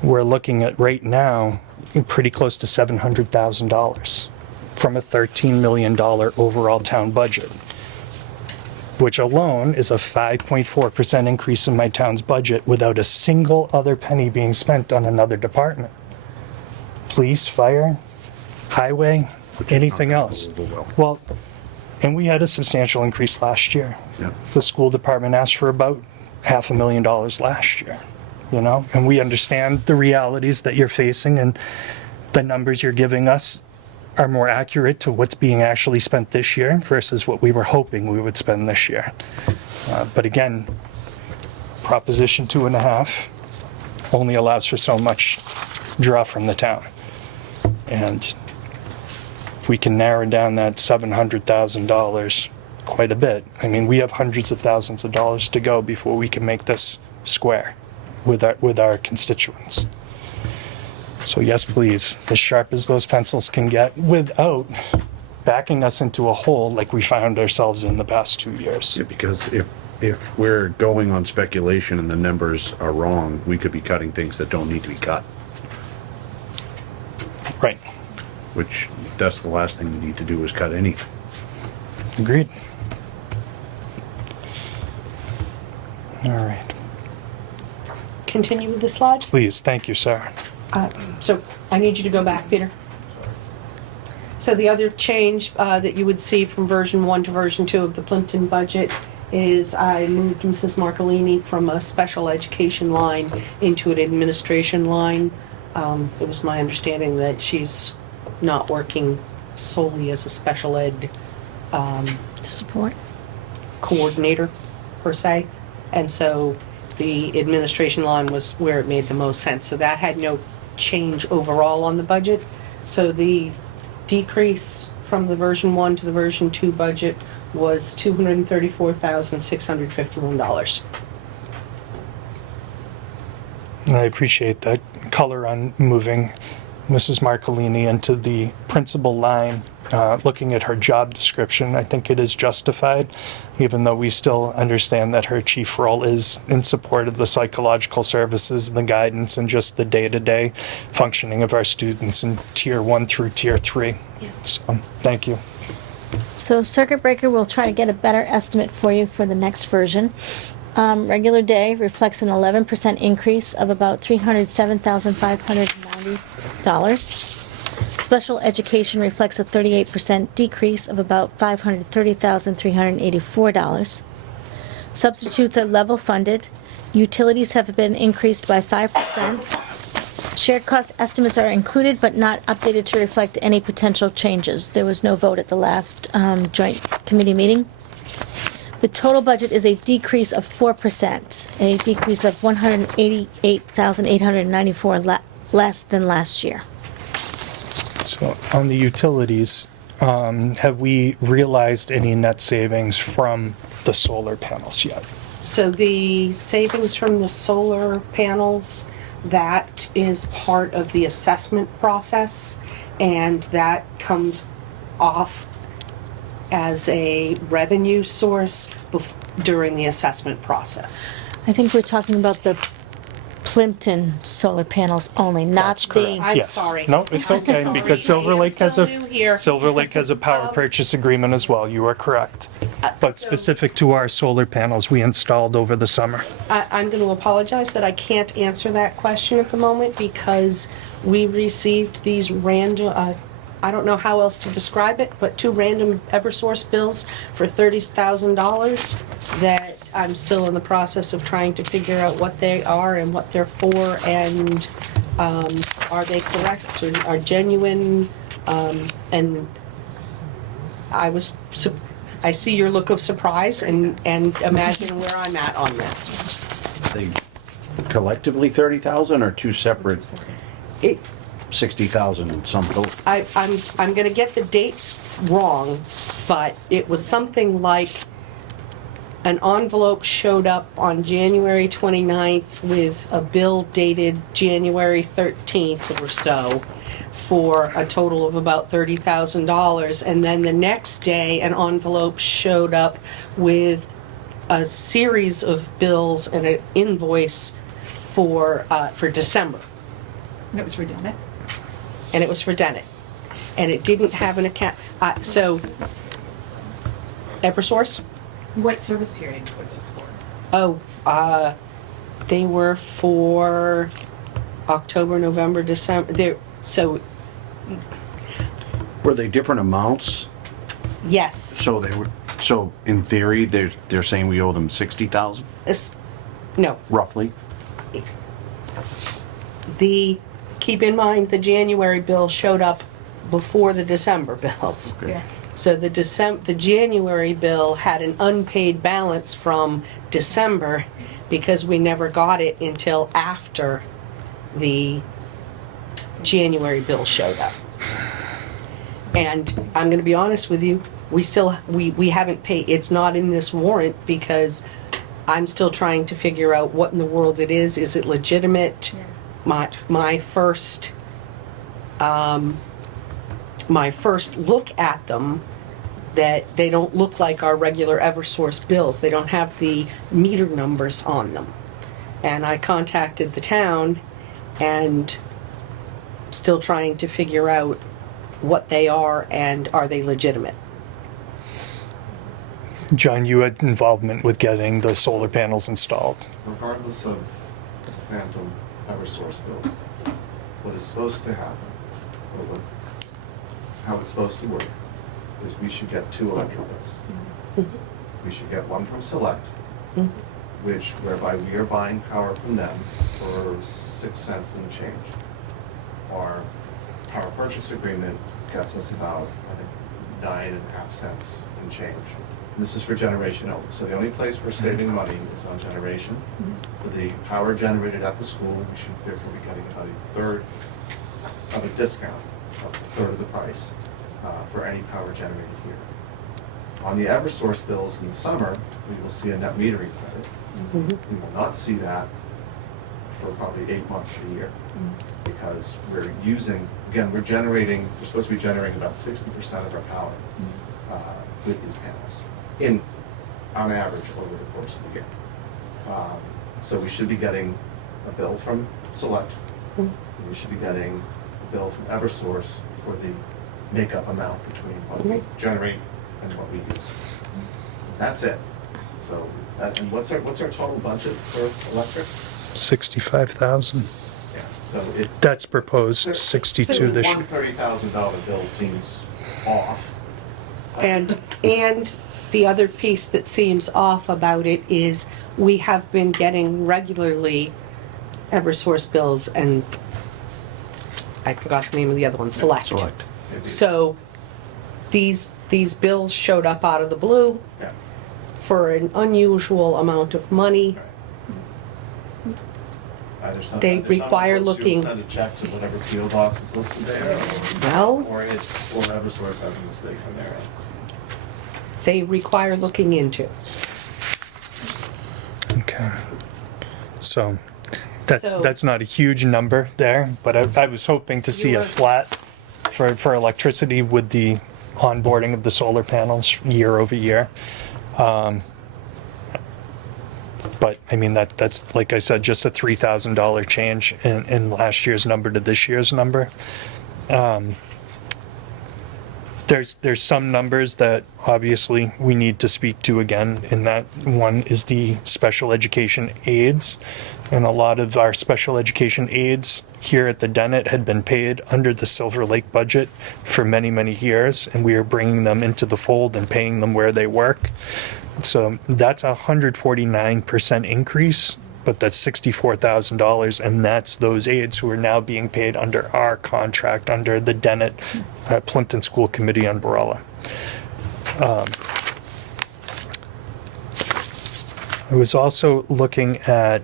We're looking at right now pretty close to $700,000 from a $13 million overall town budget, which alone is a 5.4% increase in my town's budget without a single other penny being spent on another department. Police, fire, highway, anything else. Well, and we had a substantial increase last year. Yeah. The school department asked for about $500,000 last year, you know, and we understand the realities that you're facing, and the numbers you're giving us are more accurate to what's being actually spent this year versus what we were hoping we would spend this year. But again, Proposition 2.5 only allows for so much draw from the town. And if we can narrow down that $700,000 quite a bit, I mean, we have hundreds of thousands of dollars to go before we can make this square with our constituents. So yes, please, as sharp as those pencils can get without backing us into a hole like we found ourselves in the past 2 years. Yeah, because if we're going on speculation and the numbers are wrong, we could be cutting things that don't need to be cut. which that's the last thing we need to do is cut anything. Agreed. All right. Continue with the slide. Please, thank you, Sarah. So I need you to go back, Peter. So the other change that you would see from version 1 to version 2 of the Plympton budget is I moved Mrs. Marcolini from a special education line into an administration line. It was my understanding that she's not working solely as a special ed Support. coordinator, per se. And so the administration line was where it made the most sense. So that had no change overall on the budget. So the decrease from the version 1 to the version 2 budget was $234,651. And I appreciate that color on moving Mrs. Marcolini into the principal line. Looking at her job description, I think it is justified, even though we still understand that her chief role is in support of the psychological services, the guidance, and just the day-to-day functioning of our students in Tier 1 through Tier 3. Yeah. So, thank you. So circuit breaker, we'll try to get a better estimate for you for the next version. Regular day reflects an 11% increase of about $307,590. Special education reflects a 38% decrease of about $530,384. Substitutes are level funded. Utilities have been increased by 5%. Shared cost estimates are included but not updated to reflect any potential changes. There was no vote at the last joint committee meeting. The total budget is a decrease of 4%, a decrease of $188,894 less than last year. So, on the utilities, have we realized any net savings from the solar panels yet? So the savings from the solar panels, that is part of the assessment process, and that comes off as a revenue source during the assessment process. I think we're talking about the Plympton solar panels only, not That's correct. the... I'm Yes. sorry. No, it's okay, Sorry. because Silver I am Lake has still new here. Silver Lake has a power purchase agreement as well. You are correct. But so- specific to our solar panels we installed over the summer. I'm going to apologize that I can't answer that question at the moment because we received these random, I don't know how else to describe it, but 2 random Eversource bills for $30,000 that I'm still in the process of trying to figure out what they are and what they're for, and are they correct or are genuine? And I see your look of surprise and imagine where I'm at on this. They collectively 30,000 or two separate It, 60,000 and some total? I'm gonna get the dates wrong, but it was something like an envelope showed up on January 29th with a bill dated January 13th or so for a total of about $30,000. And then the next day, an envelope showed up with a series of bills and an invoice for December. And it was for Dennett. And it was for Dennett. And it didn't have an account, so Eversource? What service periods were those for? Oh, they were for October, November, December, so, Were they different amounts? yes. So they would, so in theory, they're saying we owe them 60,000 No, roughly? keep in mind, the January bill showed up before the December bills. Okay. Yeah. So the January bill had an unpaid balance from December because we never got it until after the January bill showed up. And I'm gonna be honest with you, we haven't paid, it's not in this warrant because I'm still trying to figure out what in the world it is. Is it legitimate? Yeah. My first look at them, that they don't look like our regular Eversource bills. They don't have the meter numbers on them. And I contacted the town and still trying to figure out what they are and are they legitimate? John, you had involvement with getting the solar panels installed. Regardless of phantom Eversource bills, what is supposed to happen, or how it's supposed to work, is we should get 2 electric bills. We should get one from Select, whereby we are buying power from them for 6 cents and change. Our power purchase agreement gets us about, I think, 9.5 cents and change. This is for generation only, so the only place we're saving money is on generation. For the power generated at the school, we should therefore be getting about 1/3 of a discount, a third of the price, for any power generated here. On the Eversource bills in the summer, we will see a net metering credit. We will not see that for probably 8 months of the year, because we're using, again, we're supposed to be generating about 60% of our power with these panels, on average over the course of the year. So we should be getting a bill from Select, and we should be getting a bill from Eversource for the makeup amount between what we generate and what we use. That's it. So, and what's our total budget for electric? 65,000. Yeah, so That's proposed, 62 this year. $130,000 bill seems off. And the other piece that seems off about it is we have been getting regularly Eversource bills, and I forgot the name of the other one, Select. Select. So these bills showed up out of the blue Yeah. for an unusual amount of money. They require looking- Send a check to whatever PO box is listed there, Well, or Eversource has a mistake on their end. they require looking into. Okay. So So- that's not a huge number there, but I was hoping to see You a were- flat for electricity with the onboarding of the solar panels year over year. But I mean, that's, like I said, just a $3,000 change in last year's number to this year's number. There's some numbers that obviously we need to speak to again, and that one is the special education aides. And a lot of our special education aides here at the Dennett had been paid under the Silver Lake budget for many, many years, and we are bringing them into the fold and paying them where they work. So that's a 149% increase, but that's $64,000, and that's those aides who are now being paid under our contract, under the Dennett Plympton School Committee umbrella. I was also looking at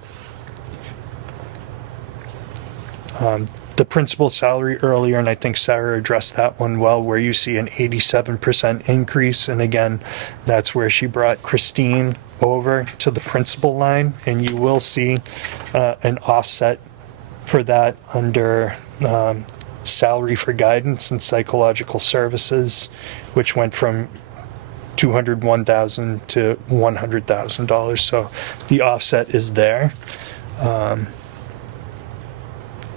the principal salary earlier, and I think Sarah addressed that one well, where you see an 87% increase. And again, that's where she brought Christine over to the principal line, and you will see an offset for that under salary for guidance and psychological services, which went from $201,000 to $100,000. So the offset is there.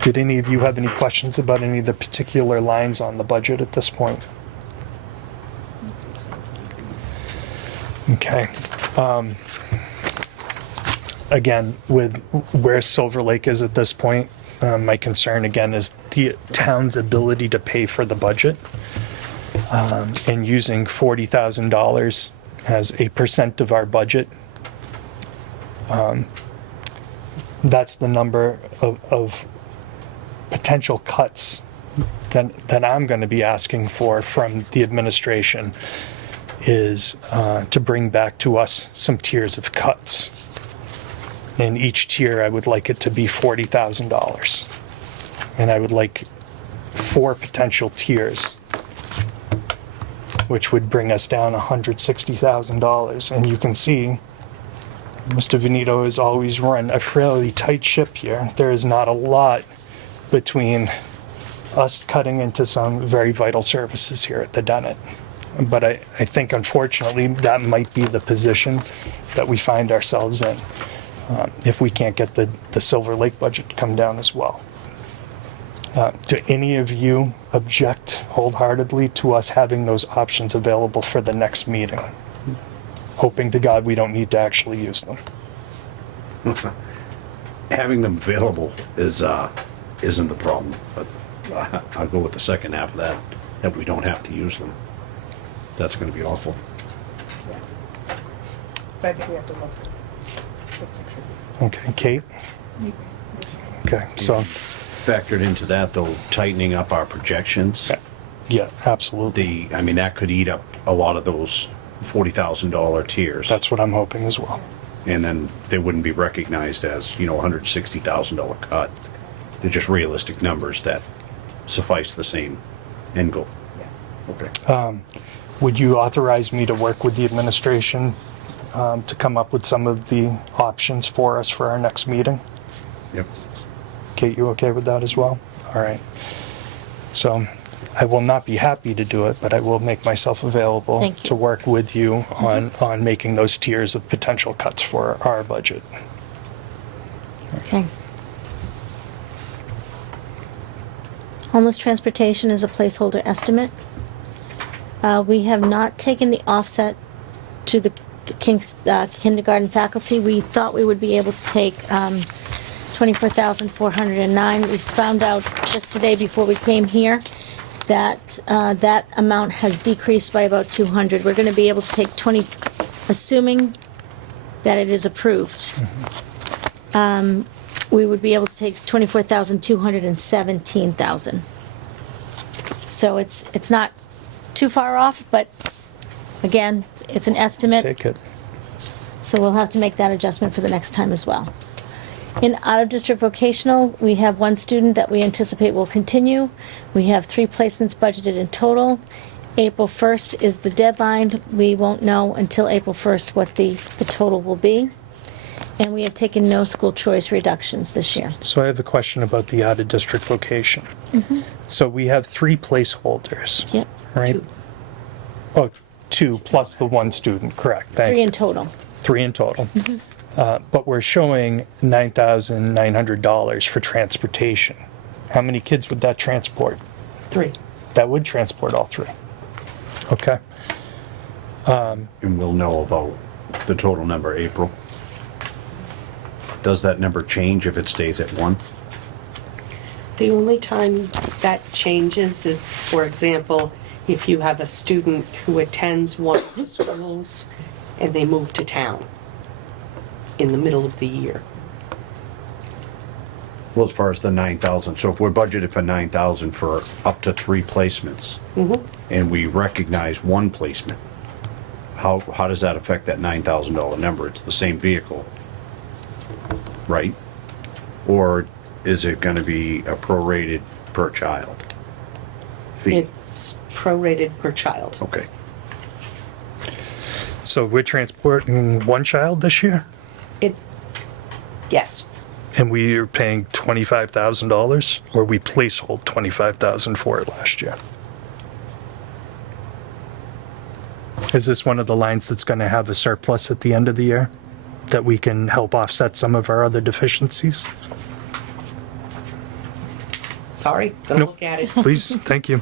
Did any of you have any questions about any of the particular lines on the budget at this point? Okay. Again, with where Silver Lake is at this point, my concern again is the town's ability to pay for the budget. And using $40,000 as a percent of our budget, that's the number of potential cuts that I'm going to be asking for from the administration, is to bring back to us some tiers of cuts. And each tier, I would like it to be $40,000. And I would like 4 potential tiers, which would bring us down $160,000. And you can see Mr. Veneto has always run a fairly tight ship here. There is not a lot between us cutting into some very vital services here at the Dennett. But I think unfortunately that might be the position that we find ourselves in if we can't get the Silver Lake budget to come down as well. Do any of you object wholeheartedly to us having those options available for the next meeting? Hoping to God we don't need to actually use them. Having them available isn't the problem, but I'll go with the second half of that we don't have to use them. That's gonna be awful. But I think we have to look. Okay, Kate? Okay, so, Factored into that, though, tightening up our projections, yeah, absolutely. that could eat up a lot of those $40,000 tiers. That's what I'm hoping as well. And then they wouldn't be recognized as, $160,000 cut. They're just realistic numbers that suffice the same end goal. Okay. Would you authorize me to work with the administration to come up with some of the options for us for our next meeting? Yep. Kate, you okay with that as well? All right. So I will not be happy to do it, but I will make myself available Thank you. to work with you on making those tiers of potential cuts for our budget. Okay. Homeless transportation is a placeholder estimate. We have not taken the offset to the kindergarten faculty. We thought we would be able to take 24,409. We found out just today before we came here that that amount has decreased by about 200. We're going to be able to take 20, assuming that it is approved. We would be able to take 24,217,000. So it's not too far off, but again, it's an estimate. Take it. So we'll have to make that adjustment for the next time as well. In out-of-district vocational, we have one student that we anticipate will continue. We have 3 placements budgeted in total. April 1st is the deadline. We won't know until April 1st what the total will be. And we have taken no school choice reductions this year. So I have a question about the out-of-district vocation. So we have 3 placeholders, Yep, right? Oh, 2 plus the 1 student, correct. Thank 3 you. in total. 3 in total. But we're showing $9,900 for transportation. How many kids would that transport? 3. That would transport all 3. Okay. And we'll know about the total number April. Does that number change if it stays at 1? The only time that changes is, for example, if you have a student who attends one of the schools and they move to town in the middle of the year. Well, as far as the 9,000, so if we're budgeted for 9,000 for up to 3 placements, and we recognize 1 placement, how does that affect that $9,000 number? It's the same vehicle, right? Or is it gonna be a prorated per child fee? It's prorated per child. Okay. So we're transporting 1 child this year? Yes. And we are paying $25,000, or we placehold $25,000 for it last year? Is this one of the lines that's going to have a surplus at the end of the year that we can help offset some of our other deficiencies? Sorry, gonna Nope. look at it. Please, thank you.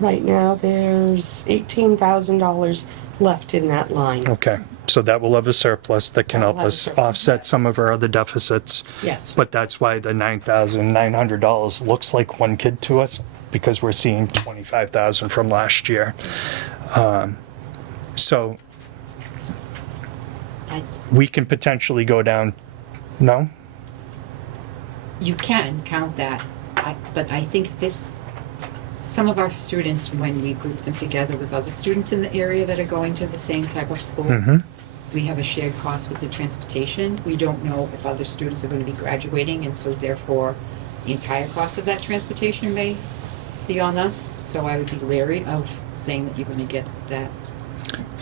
Right now, there's $18,000 left in that line. Okay, so that will have a surplus that can That will help have a us surplus, offset yes. some of our other deficits. Yes. But that's why the $9,900 looks like 1 kid to us, because we're seeing 25,000 from last year. So I- we can potentially go down, no? You can count that, but I think some of our students, when we group them together with other students in the area that are going to the same type of school, we have a shared cost with the transportation. We don't know if other students are going to be graduating, and so therefore, the entire cost of that transportation may be on us. So I would be leery of saying that you're going to get that.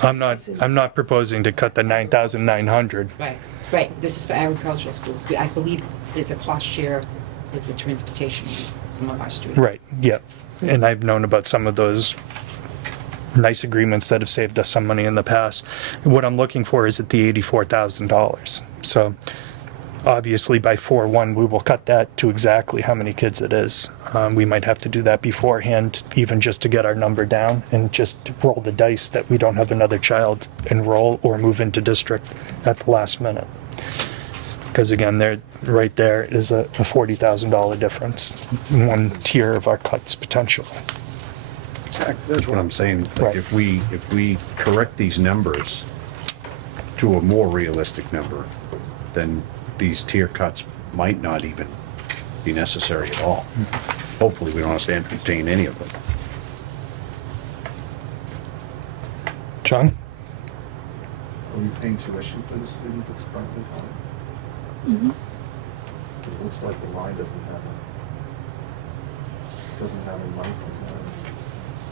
I'm not proposing to cut the 9,900. Right. This is for agricultural schools. I believe there's a cost share with the transportation, some of our students. Right, yep. And I've known about some of those nice agreements that have saved us some money in the past. What I'm looking for is at the $84,000. So obviously by 4/1, we will cut that to exactly how many kids it is. We might have to do that beforehand, even just to get our number down and just roll the dice that we don't have another child enroll or move into district at the last minute. Because again, right there is a $40,000 difference, one tier of our cuts potentially. That's what I'm saying. Like, Right. if we correct these numbers to a more realistic number, then these tier cuts might not even be necessary at all. Hopefully, we don't have to entertain any of them. John? Are we paying tuition for the student that's currently coming? It looks like the line doesn't have any money, doesn't have any.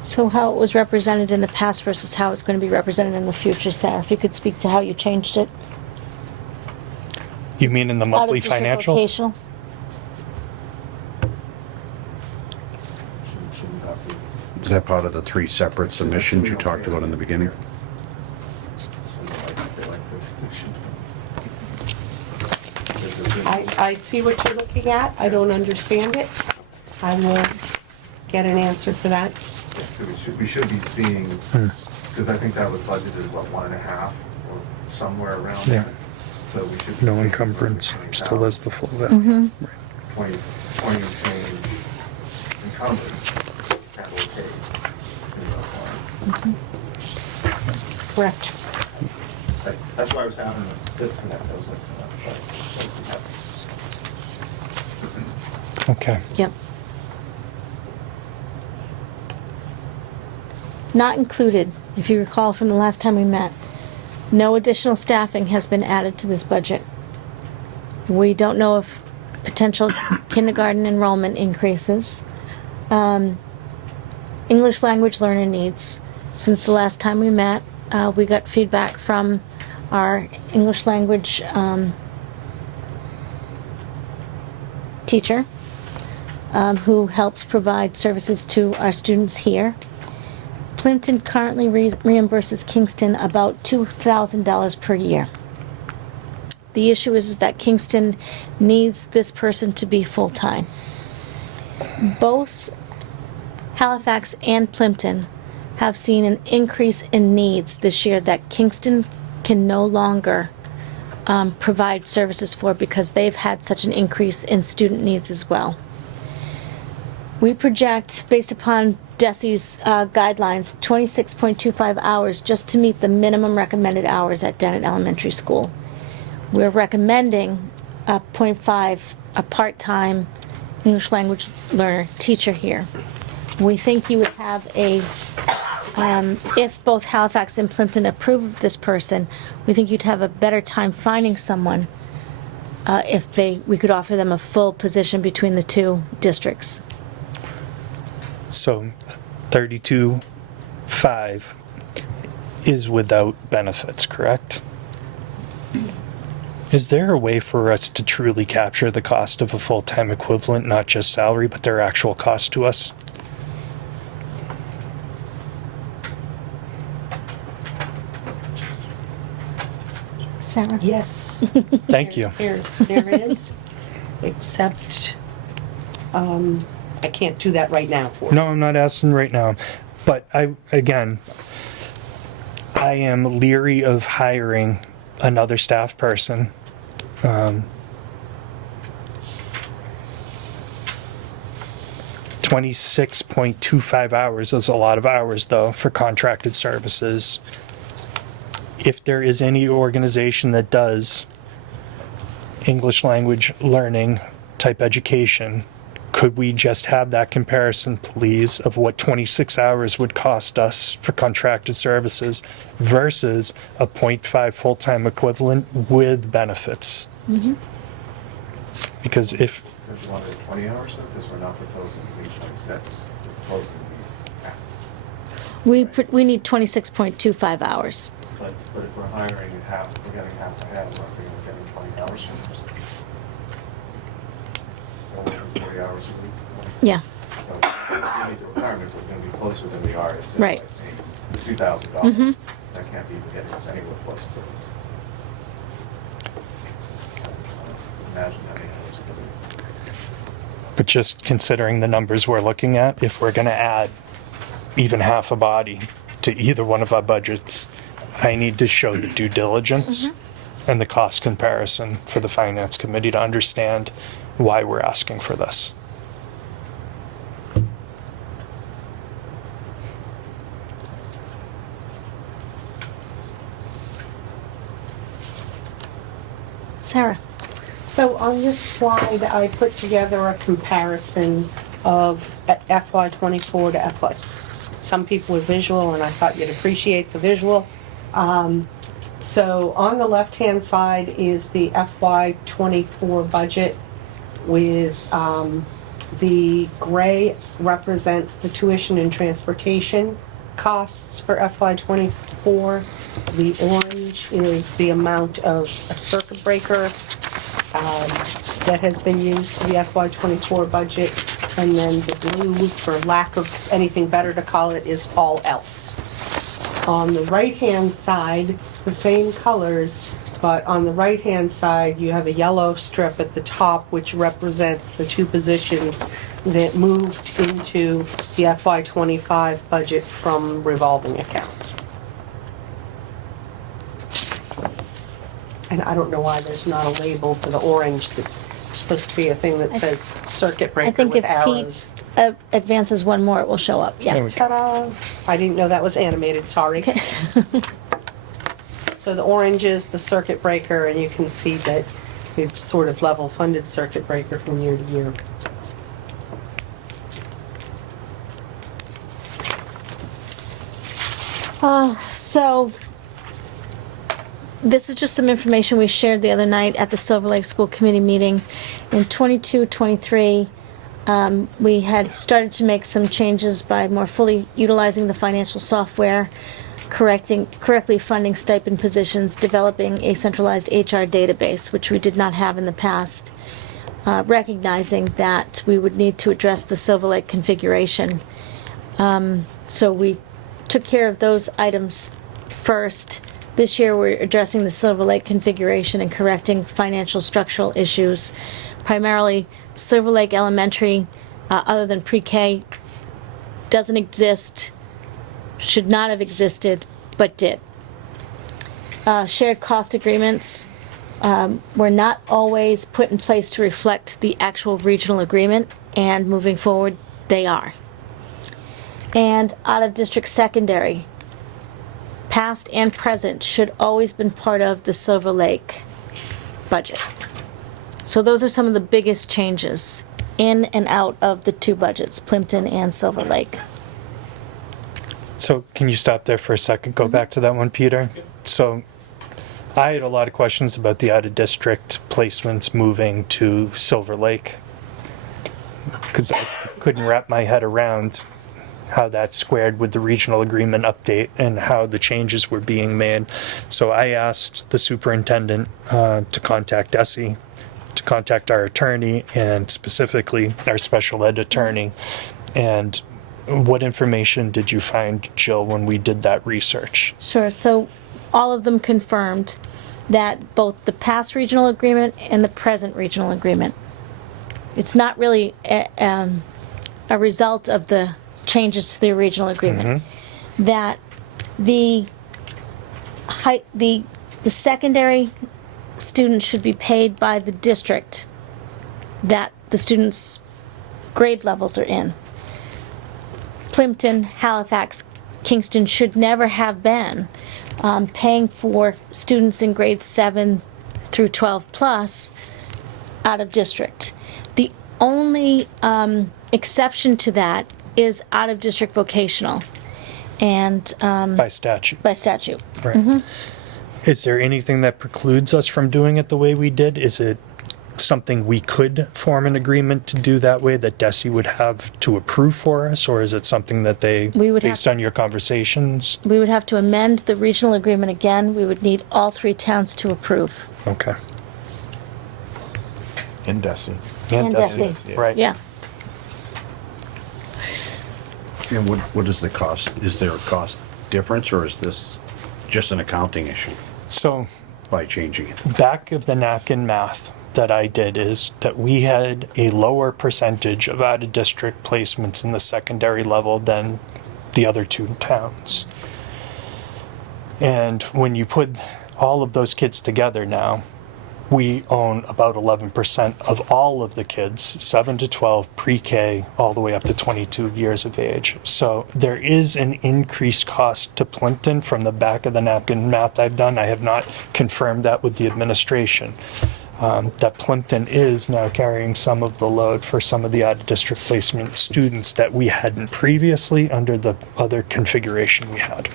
So how it was represented in the past versus how it's going to be represented in the future, Sarah, if you could speak to how you changed it? You mean in the monthly Out-of-district financial? vocational? Shouldn't that be? Is that part of the 3 separate submissions you talked about in the beginning? So they like the fiction. I see what you're looking at. I don't understand it. I will get an answer for that. So we should be seeing, because I think that was budgeted, what, 1.5 or somewhere around Yeah. there. So we should be No seeing encumbrance, roughly still has the full value. 20 and change encumbered that will pay in those lines. Correct. That's why I was having a disconnect. I was like, Okay. Yep. Not included, if you recall from the last time we met, no additional staffing has been added to this budget. We don't know if potential kindergarten enrollment increases. English language learner needs. Since the last time we met, we got feedback from our English language teacher, who helps provide services to our students here. Plympton currently reimburses Kingston about $2,000 per year. The issue is that Kingston needs this person to be full-time. Both Halifax and Plympton have seen an increase in needs this year that Kingston can no longer provide services for because they've had such an increase in student needs as well. We project, based upon DESI's guidelines, 26.25 hours just to meet the minimum recommended hours at Dennett Elementary School. We're recommending a 0.5, a part-time English language learner teacher here. We think you would have a, if both Halifax and Plympton approve of this person, we think you'd have a better time finding someone if we could offer them a full position between the two districts. So 32.5 is without benefits, correct? Is there a way for us to truly capture the cost of a full-time equivalent, not just salary, but their actual cost to us? Sarah? Yes. Thank you. There is, except, I can't do that right now for you. No, I'm not asking right now, but I am leery of hiring another staff person. 26.25 hours is a lot of hours, though, for contracted services. If there is any organization that does English language learning type education, could we just have that comparison, please, of what 26 hours would cost us for contracted services versus a 0.5 full-time equivalent with benefits? Because if, Don't you want it 20 hours though? Because we're not proposing to be 26. We're proposing to be half. We need 26.25 hours. But if we're hiring half, we're getting half ahead, we're getting 20 hours from this. Only 40 hours a week. Yeah. So meet the requirements, we're gonna be closer than we are to say, Right. like, the $2,000. That can't be getting us anywhere close to. Imagine that many hours. But just considering the numbers we're looking at, if we're gonna add even half a body to either one of our budgets, I need to show the due diligence and the cost comparison for the finance committee to understand why we're asking for this. Sarah? So on this slide, I put together a comparison of FY '24 to FY. Some people are visual, and I thought you'd appreciate the visual. So on the left-hand side is the FY '24 budget with, the gray represents the tuition and transportation costs for FY '24. The orange is the amount of a circuit breaker that has been used for the FY '24 budget. And then the blue, for lack of anything better to call it, is all else. On the right-hand side, the same colors, but on the right-hand side, you have a yellow strip at the top, which represents the two positions that moved into the FY '25 budget from revolving accounts. And I don't know why there's not a label for the orange. That's supposed to be a thing that says circuit I breaker think with if arrows. Pete advances one more, it will show up, There yeah. we go. Ta-da! I didn't know that was animated, sorry. Okay. So the orange is the circuit breaker, and you can see that we've sort of level funded circuit breaker from year to year. So, this is just some information we shared the other night at the Silver Lake School Committee meeting. In 22-23, we had started to make some changes by more fully utilizing the financial software, correctly funding stipend positions, developing a centralized HR database, which we did not have in the past, recognizing that we would need to address the Silver Lake configuration. So we took care of those items first. This year, we're addressing the Silver Lake configuration and correcting financial structural issues. Primarily, Silver Lake Elementary, other than pre-K, doesn't exist, should not have existed, but did. Shared cost agreements were not always put in place to reflect the actual regional agreement, and moving forward, they are. And out-of-district secondary, past and present, should always been part of the Silver Lake budget. So those are some of the biggest changes in and out of the two budgets, Plympton and Silver Lake. So can you stop there for a second? Go back to that one, Peter. So I had a lot of questions about the out-of-district placements moving to Silver Lake, because I couldn't wrap my head around how that squared with the regional agreement update and how the changes were being made. So I asked the superintendent to contact Desi, to contact our attorney, and specifically our special ed attorney. And what information did you find, Jill, when we did that research? Sure, so all of them confirmed that both the past regional agreement and the present regional agreement, it's not really a result of the changes to the regional agreement, that the secondary students should be paid by the district that the students' grade levels are in. Plympton, Halifax, Kingston should never have been paying for students in grades 7 through 12 plus out of district. The only exception to that is out of district vocational, and By statute, by statute. right? Is there anything that precludes us from doing it the way we did? Is it something we could form an agreement to do that way that Desi would have to approve for us, or is it something that they, We would based on your conversations? We would have to amend the regional agreement again. We would need all three towns to approve. Okay. And Desi. And Desi. Right. Yeah. And what is the cost? Is there a cost difference, or is this just an accounting issue So by changing it? back of the napkin math that I did is that we had a lower percentage of out-of-district placements in the secondary level than the other two towns. And when you put all of those kids together now, we own about 11% of all of the kids, 7 to 12, pre-K, all the way up to 22 years of age. So there is an increased cost to Plympton from the back of the napkin math I've done. I have not confirmed that with the administration. That Plympton is now carrying some of the load for some of the out-of-district placement students that we hadn't previously under the other configuration we had.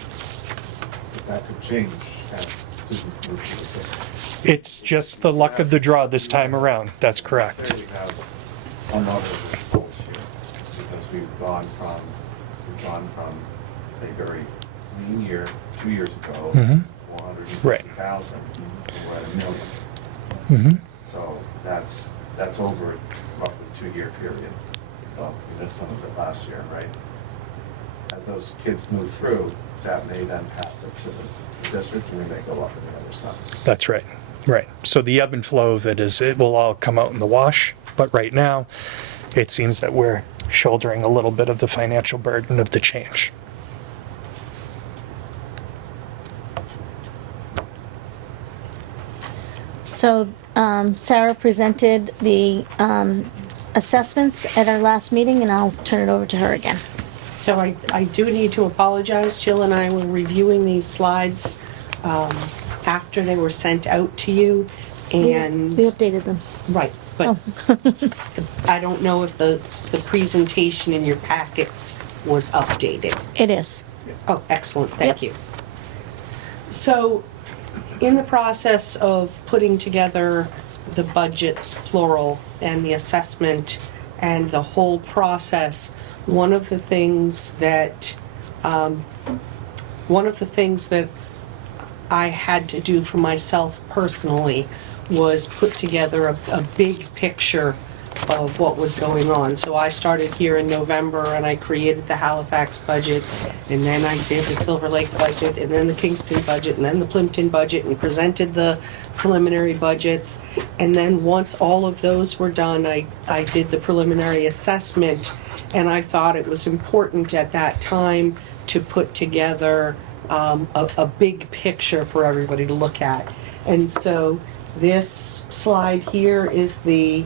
But that could change as students move through the system. It's just the luck of the draw this time around. That's correct. Say we have some level of results here, because we've gone from a very lean year, 2 years ago, Mhm. Right. 450,000, we're at 1 million. Mm-hmm. So that's over roughly a 2-year period. Well, we missed some of it last year, right? As those kids move through, that may then pass it to the district, and we may go up on the other side. That's right. Right. So the ebb and flow of it is it will all come out in the wash, but right now it seems that we're shouldering a little bit of the financial burden of the change. So Sarah presented the assessments at our last meeting, and I'll turn it over to her again. So I do need to apologize. Jill and I were reviewing these slides after they were sent out to you, and... We updated them. Right, but I don't know if the presentation in your packets was updated. It is. Oh, excellent, thank Yep. you. So, in the process of putting together the budgets, plural, and the assessment, and the whole process, one of the things that I had to do for myself personally was put together a big picture of what was going on. So I started here in November, and I created the Halifax budget, and then I did the Silver Lake budget, and then the Kingston budget, and then the Plympton budget, and presented the preliminary budgets. And then once all of those were done, I did the preliminary assessment, and I thought it was important at that time to put together a big picture for everybody to look at. And so this slide here is the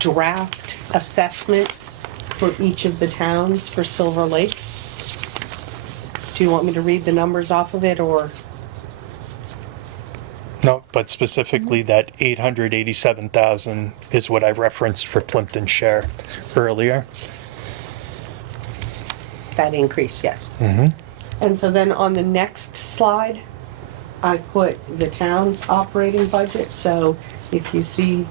draft assessments for each of the towns for Silver Lake. Do you want me to read the numbers off of it, or? No, but specifically that 887,000 is what I referenced for Plympton share earlier. That increase, yes. Mm-hmm. And so then on the next slide, I put the town's operating budget. So if you see,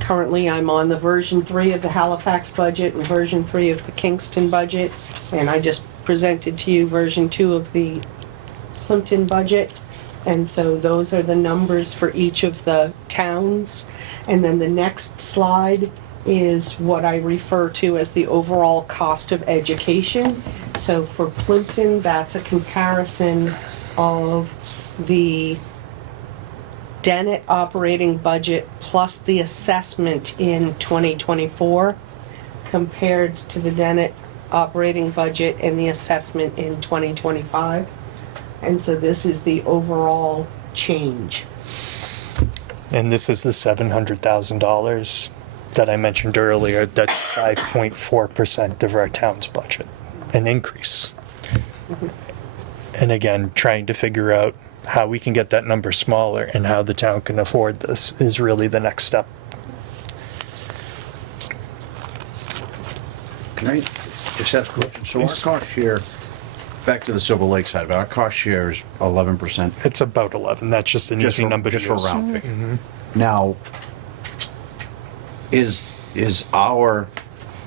currently I'm on the version 3 of the Halifax budget and version 3 of the Kingston budget. And I just presented to you version 2 of the Plympton budget. And so those are the numbers for each of the towns. And then the next slide is what I refer to as the overall cost of education. So for Plympton, that's a comparison of the Dennett operating budget plus the assessment in 2024 compared to the Dennett operating budget and the assessment in 2025. And so this is the overall change. And this is the $700,000 that I mentioned earlier. That's 5.4% of our town's budget, an increase. And again, trying to figure out how we can get that number smaller and how the town can afford this is really the next step. Can I just ask a question? So our Please. cost share, back to the Silver Lake side of it, our cost share is 11%. It's about 11. That's just an easy number to Just for use. round figure. Now, is our,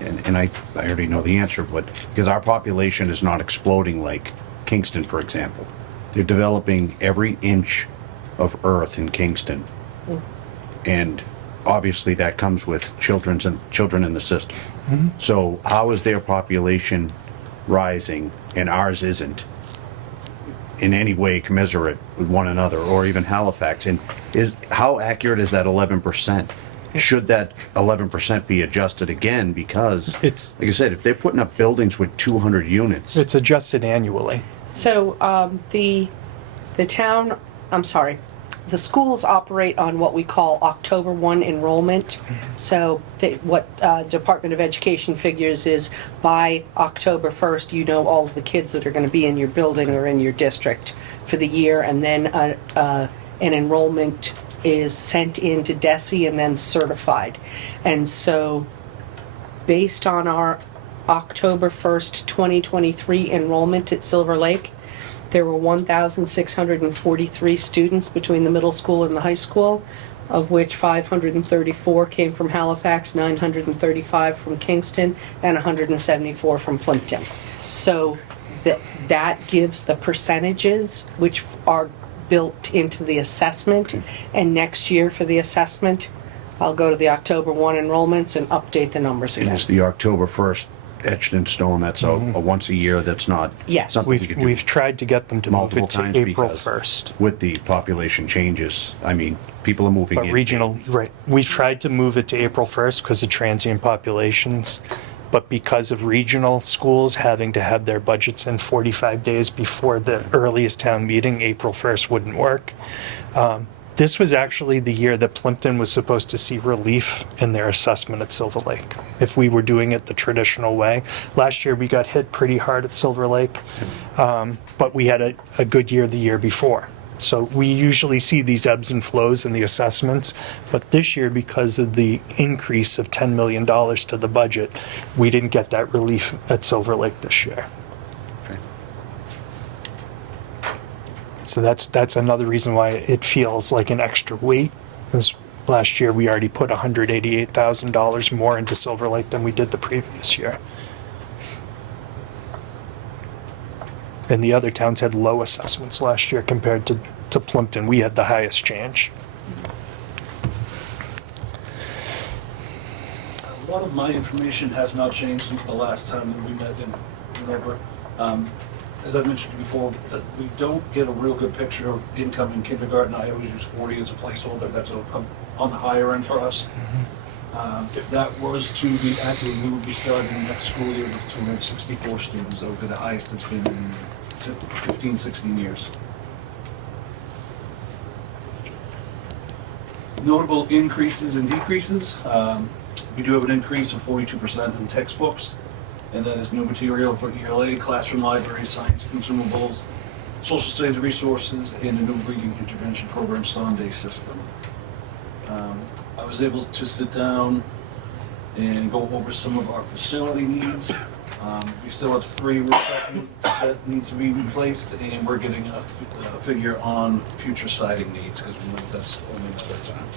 and I already know the answer, but because our population is not exploding like Kingston, for example. They're developing every inch of earth in Kingston. And obviously that comes with children in the system. So how is their population rising and ours isn't in any way commensurate with one another, or even Halifax? And how accurate is that 11%? Should that 11% be adjusted again? Because, It's- like I said, if they're putting up buildings with 200 units, It's adjusted annually. So, the town, I'm sorry, the schools operate on what we call October 1 enrollment. So what Department of Education figures is by October 1st, you know all of the kids that are going to be in your building or in your district for the year, and then an enrollment is sent in to DESE and then certified. And so based on our October 1st, 2023 enrollment at Silver Lake, there were 1,643 students between the middle school and the high school, of which 534 came from Halifax, 935 from Kingston, and 174 from Plympton. So that gives the percentages which are built into the assessment. And next year for the assessment, I'll go to the October 1 enrollments and update the numbers and again. it's the October 1st etched in stone. That's a once a year. That's not Yes. something you could do We've tried to get them to move multiple it to times April because 1st. with the population changes, I mean, people are moving But in. regional, right, we've tried to move it to April 1st because of transient populations, but because of regional schools having to have their budgets in 45 days before the earliest town meeting, April 1st wouldn't work. This was actually the year that Plympton was supposed to see relief in their assessment at Silver Lake, if we were doing it the traditional way. Last year, we got hit pretty hard at Silver Lake, but we had a good year the year before. So we usually see these ebbs and flows in the assessments, but this year, because of the increase of $10 million to the budget, we didn't get that relief at Silver Lake this year. Okay. So that's another reason why it feels like an extra weight. Because last year we already put $188,000 more into Silver Lake than we did the previous year. And the other towns had low assessments last year compared to Plympton. We had the highest change. A lot of my information has not changed since the last time that we met in November. As I mentioned before, that we don't get a real good picture of income in kindergarten. I always use 40 as a placeholder. That's on the higher end for us. If that was to be accurate, we would be starting next school year with 264 students. That would be the highest it's been in 15, 16 years. Notable increases and decreases. We do have an increase of 42% in textbooks, and that is new material for ELA, classroom library, science consumables, social studies resources, and a new reading intervention program Sunday system. I was able to sit down and go over some of our facility needs. We still have 3 roof that need to be replaced, and we're getting a figure on future siding needs because we believe that's only another time.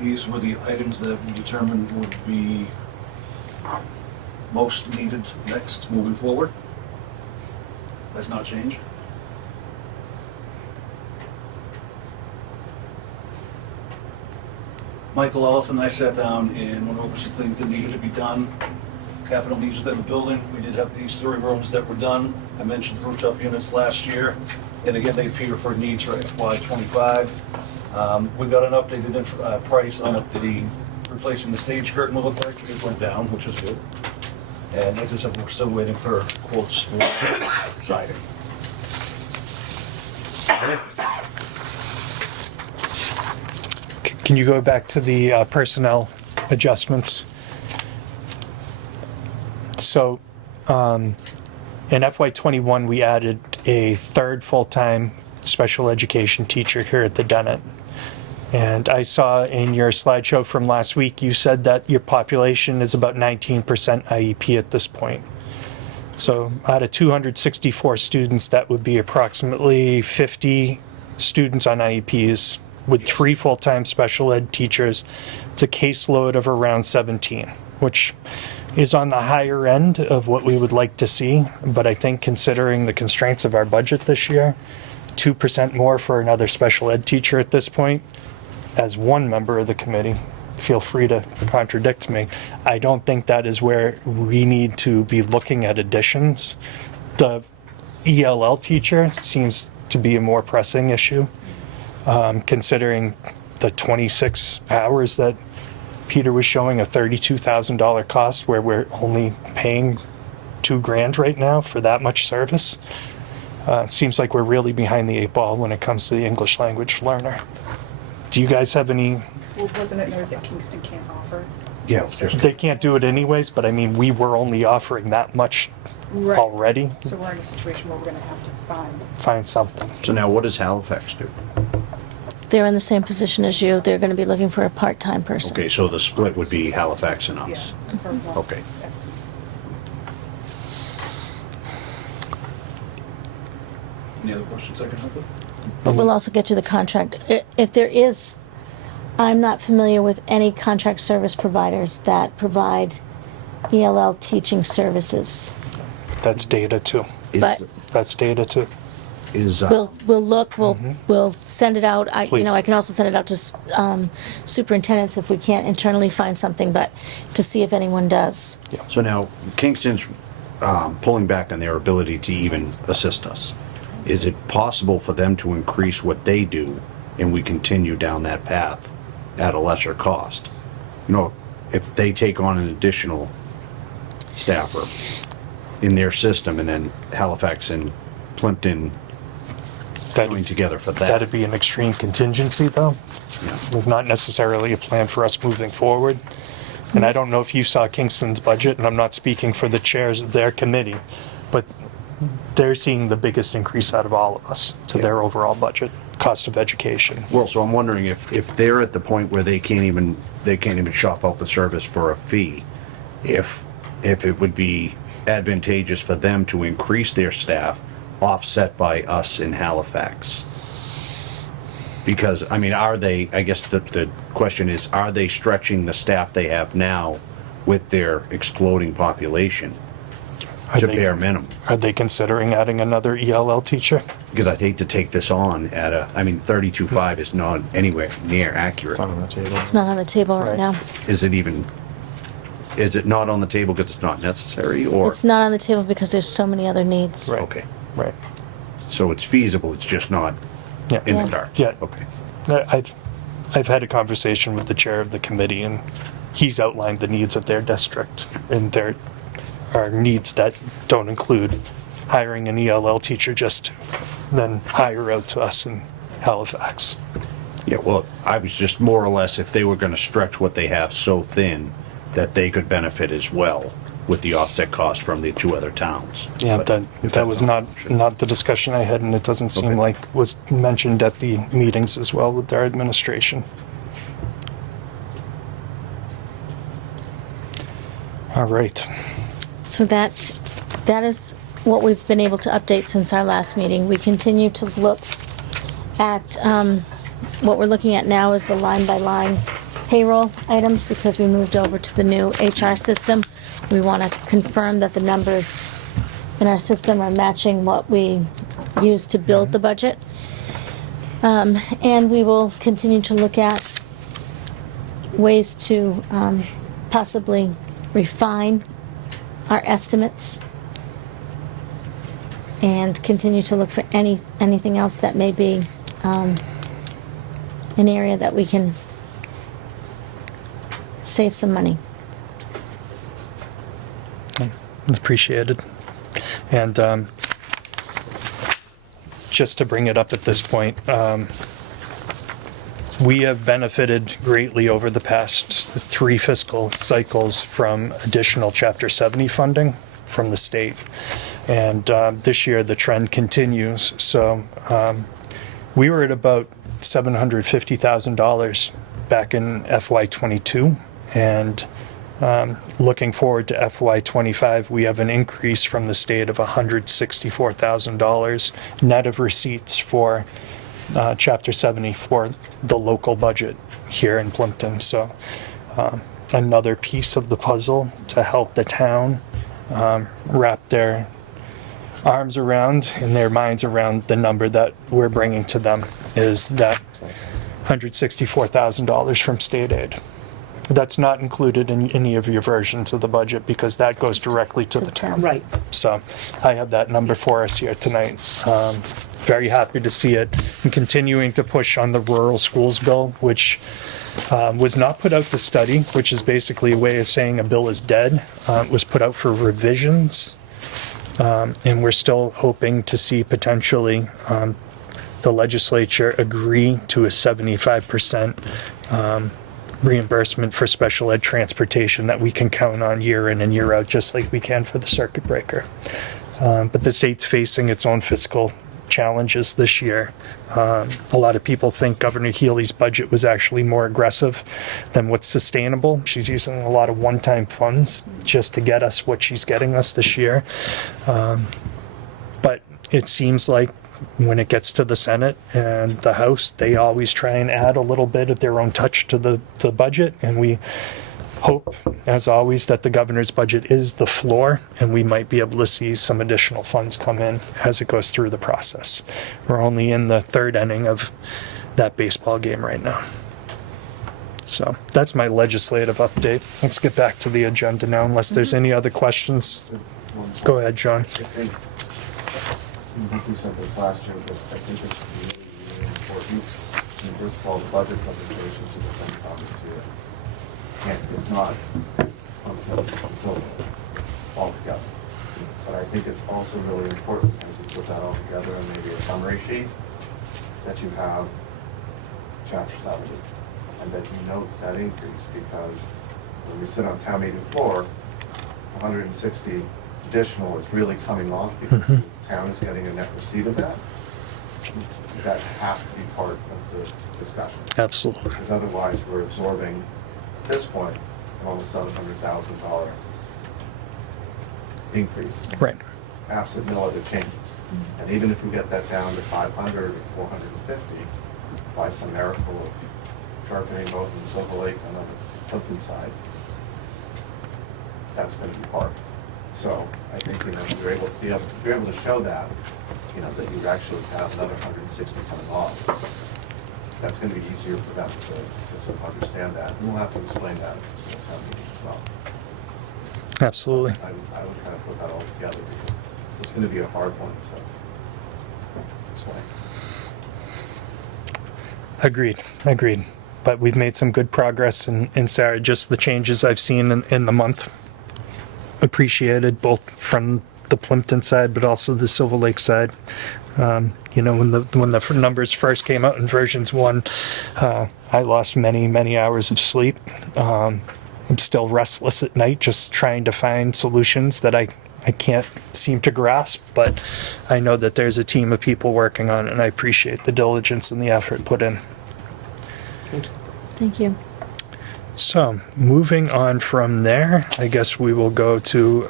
These were the items that we determined would be most needed next moving forward. That's not changed. Michael Ellis and I sat down and went over some things that needed to be done. Capital needs within the building. We did have these 3 rooms that were done. I mentioned the rooftop units last year. And again, they appear for needs for FY25. We got an updated price on what the replacing the stage curtain will look like. It went down, which is good. And as I said, we're still waiting for quotes for siding. Can you go back to the personnel adjustments? So in FY21, we added a 3rd full-time special education teacher here at the Dennett. And I saw in your slideshow from last week, you said that your population is about 19% IEP at this point. So out of 264 students, that would be approximately 50 students on IEPs with 3 full-time special ed teachers. It's a caseload of around 17, which is on the higher end of what we would like to see. But I think considering the constraints of our budget this year, 2% more for another special ed teacher at this point, as one member of the committee, feel free to contradict me, I don't think that is where we need to be looking at additions. The ELL teacher seems to be a more pressing issue, considering the 26 hours that Peter was showing, a $32,000 cost, where we're only paying $2,000 right now for that much service. It seems like we're really behind the 8 ball when it comes to the English language learner. Do you guys have any? Well, wasn't it noted that Kingston can't offer? Yeah. They can't do it anyways, but I mean, we were only offering that much Right. already. So we're in a situation where we're gonna have to Find something. So now what does Halifax do? They're in the same position as you. They're going to be looking for a part-time person. Okay, so the split would be Halifax and us. Okay. Any other questions I can help with? But we'll also get you the contract. If there is, I'm not familiar with any contract service providers that provide ELL teaching services. That's data too. But That's data too. Is, we'll look, we'll send it out. Please. I can also send it out to superintendents if we can't internally find something, but to see if anyone does. so now Kingston's pulling back on their ability to even assist us. Is it possible for them to increase what they do and we continue down that path at a lesser cost? You know, if they take on an additional staffer in their system and then Halifax and Plympton going together for that. That'd be an extreme contingency though. Yeah. Not necessarily a plan for us moving forward. And I don't know if you saw Kingston's budget, and I'm not speaking for the chairs of their committee, but they're seeing the biggest increase out of all of us to their overall budget, cost of education. Well, so I'm wondering if they're at the point where they can't even shop out the service for a fee, if it would be advantageous for them to increase their staff offset by us in Halifax. Because, I mean, I guess the question is, are they stretching the staff they have now with their exploding population to bare minimum? Are they considering adding another ELL teacher? Because I'd hate to take this on at 32.5 is not anywhere near accurate. on the table. It's not on the table right Right. now. Is it not on the table because it's not necessary, or? It's not on the table because there's so many other needs. Right. Okay, Right. so it's feasible, it's just not Yeah. in Yeah. the dark? Yeah. Okay. I've had a conversation with the chair of the committee, and he's outlined the needs of their district, and there are needs that don't include hiring an ELL teacher, just then hire out to us in Halifax. Yeah, well, I was just more or less, if they were gonna stretch what they have so thin, that they could benefit as well with the offset cost from the 2 other towns. Yeah, But that if that was that's not an option- not the discussion I had, and it doesn't seem Okay. like was mentioned at the meetings as well with their administration. All right. So that is what we've been able to update since our last meeting. We continue to look at, what we're looking at now is the line-by-line payroll items because we moved over to the new HR system. We want to confirm that the numbers in our system are matching what we use to build the budget. And we will continue to look at ways to possibly refine our estimates and continue to look for anything else that may be an area that we can save some money. Appreciated. And just to bring it up at this point, we have benefited greatly over the past 3 fiscal cycles from additional Chapter 70 funding from the state. And this year, the trend continues. So we were at about $750,000 back in FY22. And looking forward to FY25, we have an increase from the state of $164,000 net of receipts for Chapter 70 for the local budget here in Plympton. So another piece of the puzzle to help the town wrap their arms around and their minds around the number that we're bringing to them is that $164,000 from state aid. That's not included in any of your versions of the budget because that goes directly to the town. Right. So I have that number for us here tonight. Very happy to see it and continuing to push on the rural schools bill, which was not put out to study, which is basically a way of saying a bill is dead. It was put out for revisions. And we're still hoping to see potentially the legislature agree to a 75% reimbursement for special ed transportation that we can count on year in and year out, just like we can for the circuit breaker. But the state's facing its own fiscal challenges this year. A lot of people think Governor Healy's budget was actually more aggressive than what's sustainable. She's using a lot of one-time funds just to get us what she's getting us this year. But it seems like when it gets to the Senate and the House, they always try and add a little bit of their own touch to the budget. And we hope, as always, that the governor's budget is the floor and we might be able to see some additional funds come in as it goes through the process. We're only in the third inning of that baseball game right now. So that's my legislative update. Let's get back to the agenda now, unless there's any other questions. Go ahead, John. I think we said this last year, but I think it's really, really important. I mean, first of all, the budget presentation to the FinCom this year. And it's not on the television, so it's all together. But I think it's also really important as you put that all together and maybe a summary sheet that you have chapter 70 and that you note that increase, because when we sit on town meeting floor, 160 additional is really coming off because the town is getting a net receipt of that. That has to be part of the discussion. Absolutely. Because otherwise we're absorbing, at this point, an almost $700,000 increase. Right. Absent no other changes. And even if we get that down to 500 or 450, by some miracle of sharpening both in Silver Lake and on the Plympton side, that's going to be part. So I think, if you're able to show that, that you actually have another 160 coming off, that's going to be easier for them to sort of understand that. And we'll have to explain that at the town meeting as well. Absolutely. I would kind of put that all together because this is going to be a hard one to explain. Agreed. But we've made some good progress, and Sarah, just the changes I've seen in the month, appreciated both from the Plympton side, but also the Silver Lake side. When the numbers first came out in versions 1, I lost many hours of sleep. I'm still restless at night, just trying to find solutions that I can't seem to grasp, but I know that there's a team of people working on it, and I appreciate the diligence and the effort put in. Thank you. So, moving on from there, I guess we will go to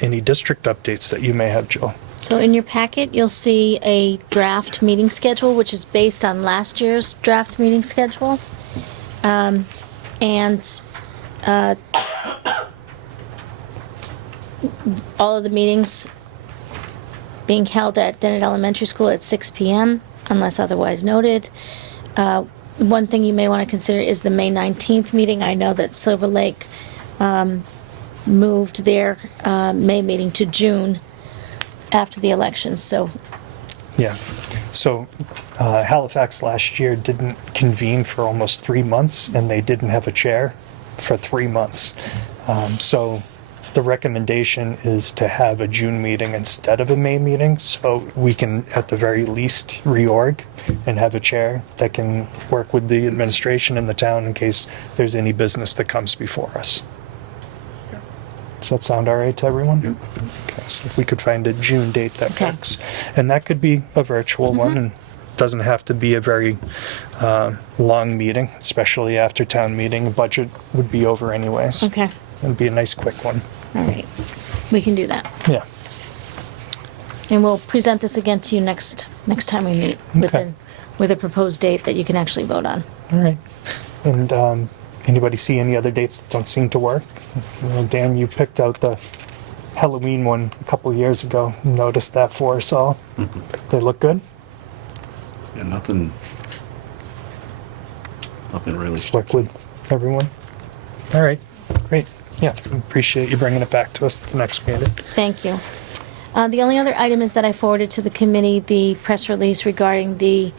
any district updates that you may have, Jill. So in your packet, you'll see a draft meeting schedule, which is based on last year's draft meeting schedule. All of the meetings being held at Dennett Elementary School at 6 p.m., unless otherwise noted. One thing you may want to consider is the May 19th meeting. I know that Silver Lake moved their May meeting to June after the election, so. Yeah. So Halifax last year didn't convene for almost 3 months, and they didn't have a chair for 3 months. So the recommendation is to have a June meeting instead of a May meeting, so we can, at the very least, reorg and have a chair that can work with the administration in the town in case there's any business that comes before us. Does that sound all right to everyone? Yep. Okay, so if we could find a June date that Okay. works. And that could be a virtual one, and doesn't have to be a very long meeting, especially after town meeting. Budget would be over anyways. Okay, It'd be a nice quick one. all right. We can do that. Yeah. And we'll present this again to you next time we meet with a proposed date that you can actually vote on. All right. And anybody see any other dates that don't seem to work? Dan, you picked out the Halloween one a couple years ago. Noticed that for us all. They look good. Yeah, nothing really. Work with everyone. All right, great. Yeah, appreciate you bringing it back to us at the next meeting. Thank you. The only other item is that I forwarded to the committee the press release regarding the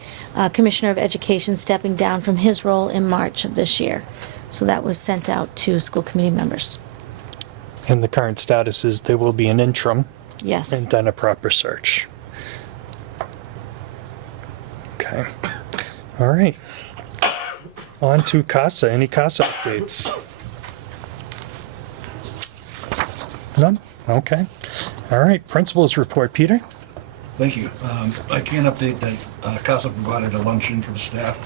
Commissioner of Education stepping down from his role in March of this year. So that was sent out to school committee members. And the current status is there will be an interim Yes. and then a proper search. Okay. All right. On to CASA. Any CASA updates? None? Okay. All right. Principals report. Peter? Thank you. I can update that CASA provided a luncheon for the staff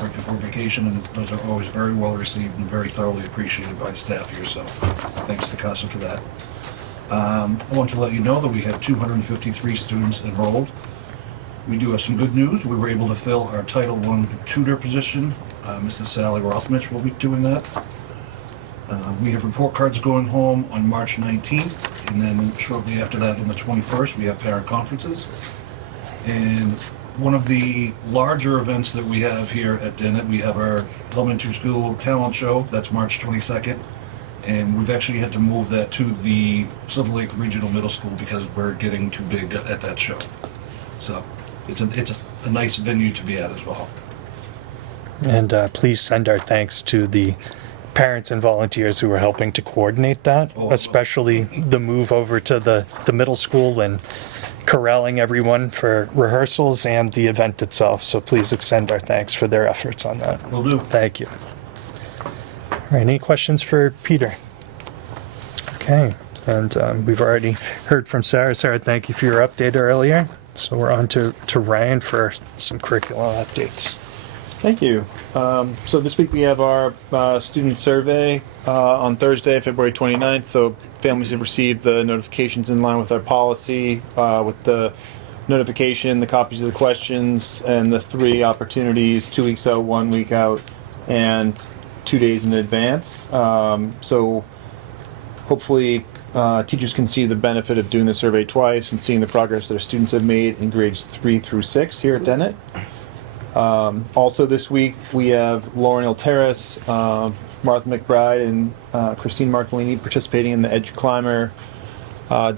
right before vacation, and those are always very well received and very thoroughly appreciated by the staff here, so thanks to CASA for that. I want to let you know that we had 253 students enrolled. We do have some good news. We were able to fill our Title I tutor position. Mrs. Sally Rothmich will be doing that. We have report cards going home on March 19th, and then shortly after that, on the 21st, we have parent conferences. And one of the larger events that we have here at Dennett, we have our elementary school talent show. That's March 22nd. And we've actually had to move that to the Silver Lake Regional Middle School because we're getting too big at that show. So it's a nice venue to be at as well. And please send our thanks to the parents and volunteers who are helping to coordinate that, especially the move over to the middle school and corralling everyone for rehearsals and the event itself. So please extend our thanks for their efforts on that. Will do. Thank you. All right, any questions for Peter? Okay, and we've already heard from Sarah. Sarah, thank you for your update earlier. So we're on to Ryan for some curriculum updates. Thank you. So this week we have our student survey on Thursday, February 29th. So families have received the notifications in line with our policy, with the notification, the copies of the questions, and the 3 opportunities, 2 weeks out, 1 week out, and 2 days in advance. So hopefully teachers can see the benefit of doing the survey twice and seeing the progress their students have made in grades 3 through 6 here at Dennett. Also this week we have Lauren Alteris, Martha McBride, and Christine Marcolini participating in the Edge Climber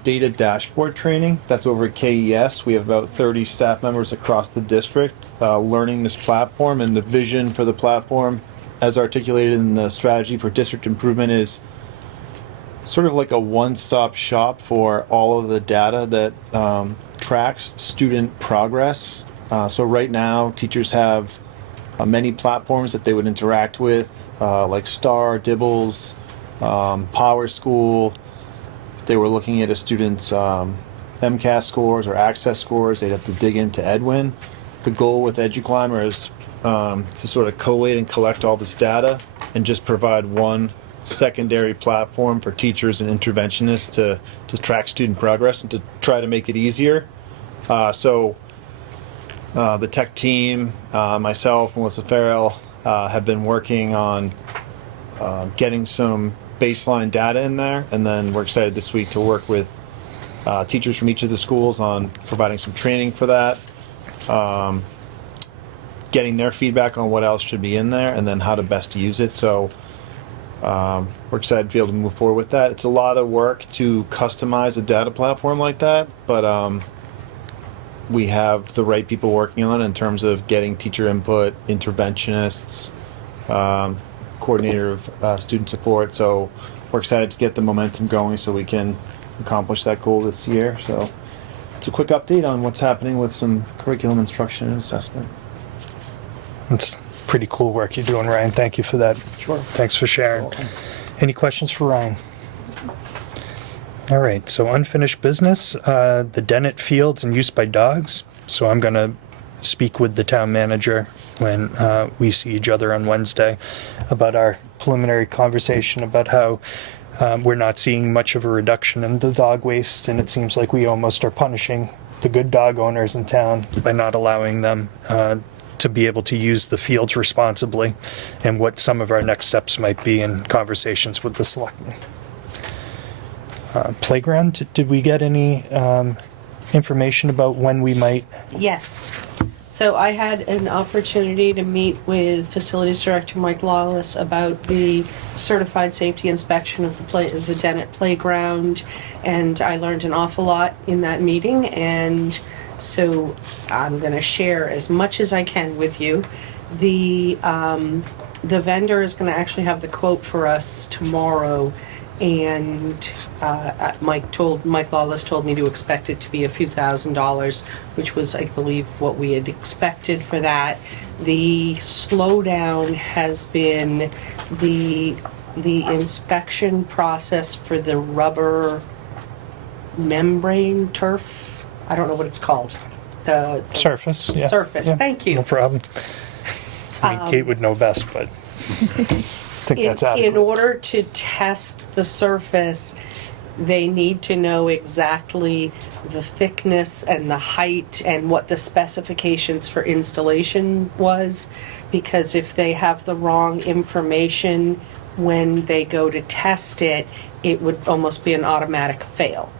data dashboard training. That's over at KES. We have about 30 staff members across the district learning this platform, and the vision for the platform as articulated in the strategy for district improvement is sort of like a one-stop shop for all of the data that tracks student progress. So right now, teachers have many platforms that they would interact with, like STAR, Dibbles, Power School. If they were looking at a student's MCAS scores or Access scores, they'd have to dig into Edwin. The goal with EduClimber is to sort of collate and collect all this data and just provide one secondary platform for teachers and interventionists to track student progress and to try to make it easier. The tech team, myself, Melissa Farrell, have been working on getting some baseline data in there, and then we're excited this week to work with teachers from each of the schools on providing some training for that, getting their feedback on what else should be in there, and then how to best use it. So we're excited to be able to move forward with that. It's a lot of work to customize a data platform like that, but we have the right people working on it in terms of getting teacher input, interventionists, coordinator of student support. So we're excited to get the momentum going so we can accomplish that goal this year. So it's a quick update on what's happening with some curriculum instruction and assessment. It's pretty cool work you're doing, Ryan. Thank you for that. Sure. Thanks for sharing. Any questions for Ryan? All right, so unfinished business, the Dennett fields and use by dogs. So I'm going to speak with the town manager when we see each other on Wednesday about our preliminary conversation about how we're not seeing much of a reduction in the dog waste, and it seems like we almost are punishing the good dog owners in town by not allowing them to be able to use the fields responsibly, and what some of our next steps might be in conversations with the selectmen. Playground, did we get any information about when we might? Yes. So I had an opportunity to meet with Facilities Director Mike Lawless about the certified safety inspection of the Dennett playground, and I learned an awful lot in that meeting, and so I'm going to share as much as I can with you. The vendor is going to actually have the quote for us tomorrow, and Mike Lawless told me to expect it to be a few $1,000s, which was, I believe, what we had expected for that. The slowdown has been the inspection process for the rubber membrane turf. I don't know what it's called. The Surface, yeah. surface. Yeah, Thank you. no problem. I mean, Kate would know best, but I think that's adequate. In order to test the surface, they need to know exactly the thickness and the height and what the specifications for installation was, because if they have the wrong information when they go to test it, it would almost be an automatic fail.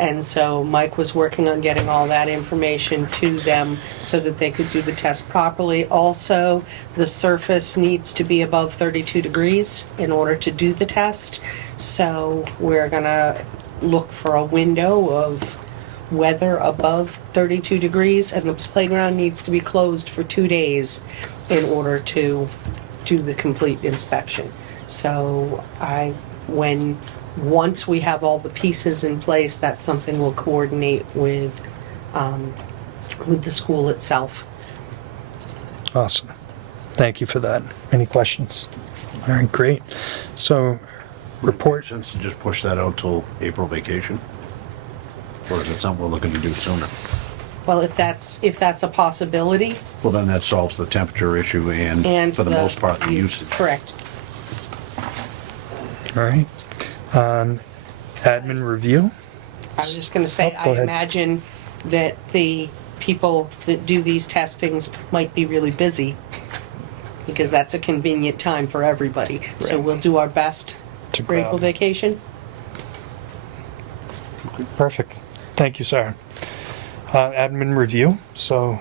And so Mike was working on getting all that information to them so that they could do the test properly. Also, the surface needs to be above 32 degrees in order to do the test. So we're gonna look for a window of weather above 32 degrees, and the playground needs to be closed for 2 days in order to do the complete inspection. So once we have all the pieces in place, that's something we'll coordinate with the school itself. Awesome. Thank you for that. Any questions? All right, great. So, report. Since to just push that out till April vacation? Or is it something we're looking to do sooner? Well, if that's a possibility. Well, then that solves the temperature issue and for the most part, the use. Correct. All right. Admin review. I was just gonna say, Oh, I go ahead. imagine that the people that do these testings might be really busy, because that's a convenient time for everybody. So Right. we'll do our best To for April grab. vacation. Perfect. Thank you, Sarah. Admin review. So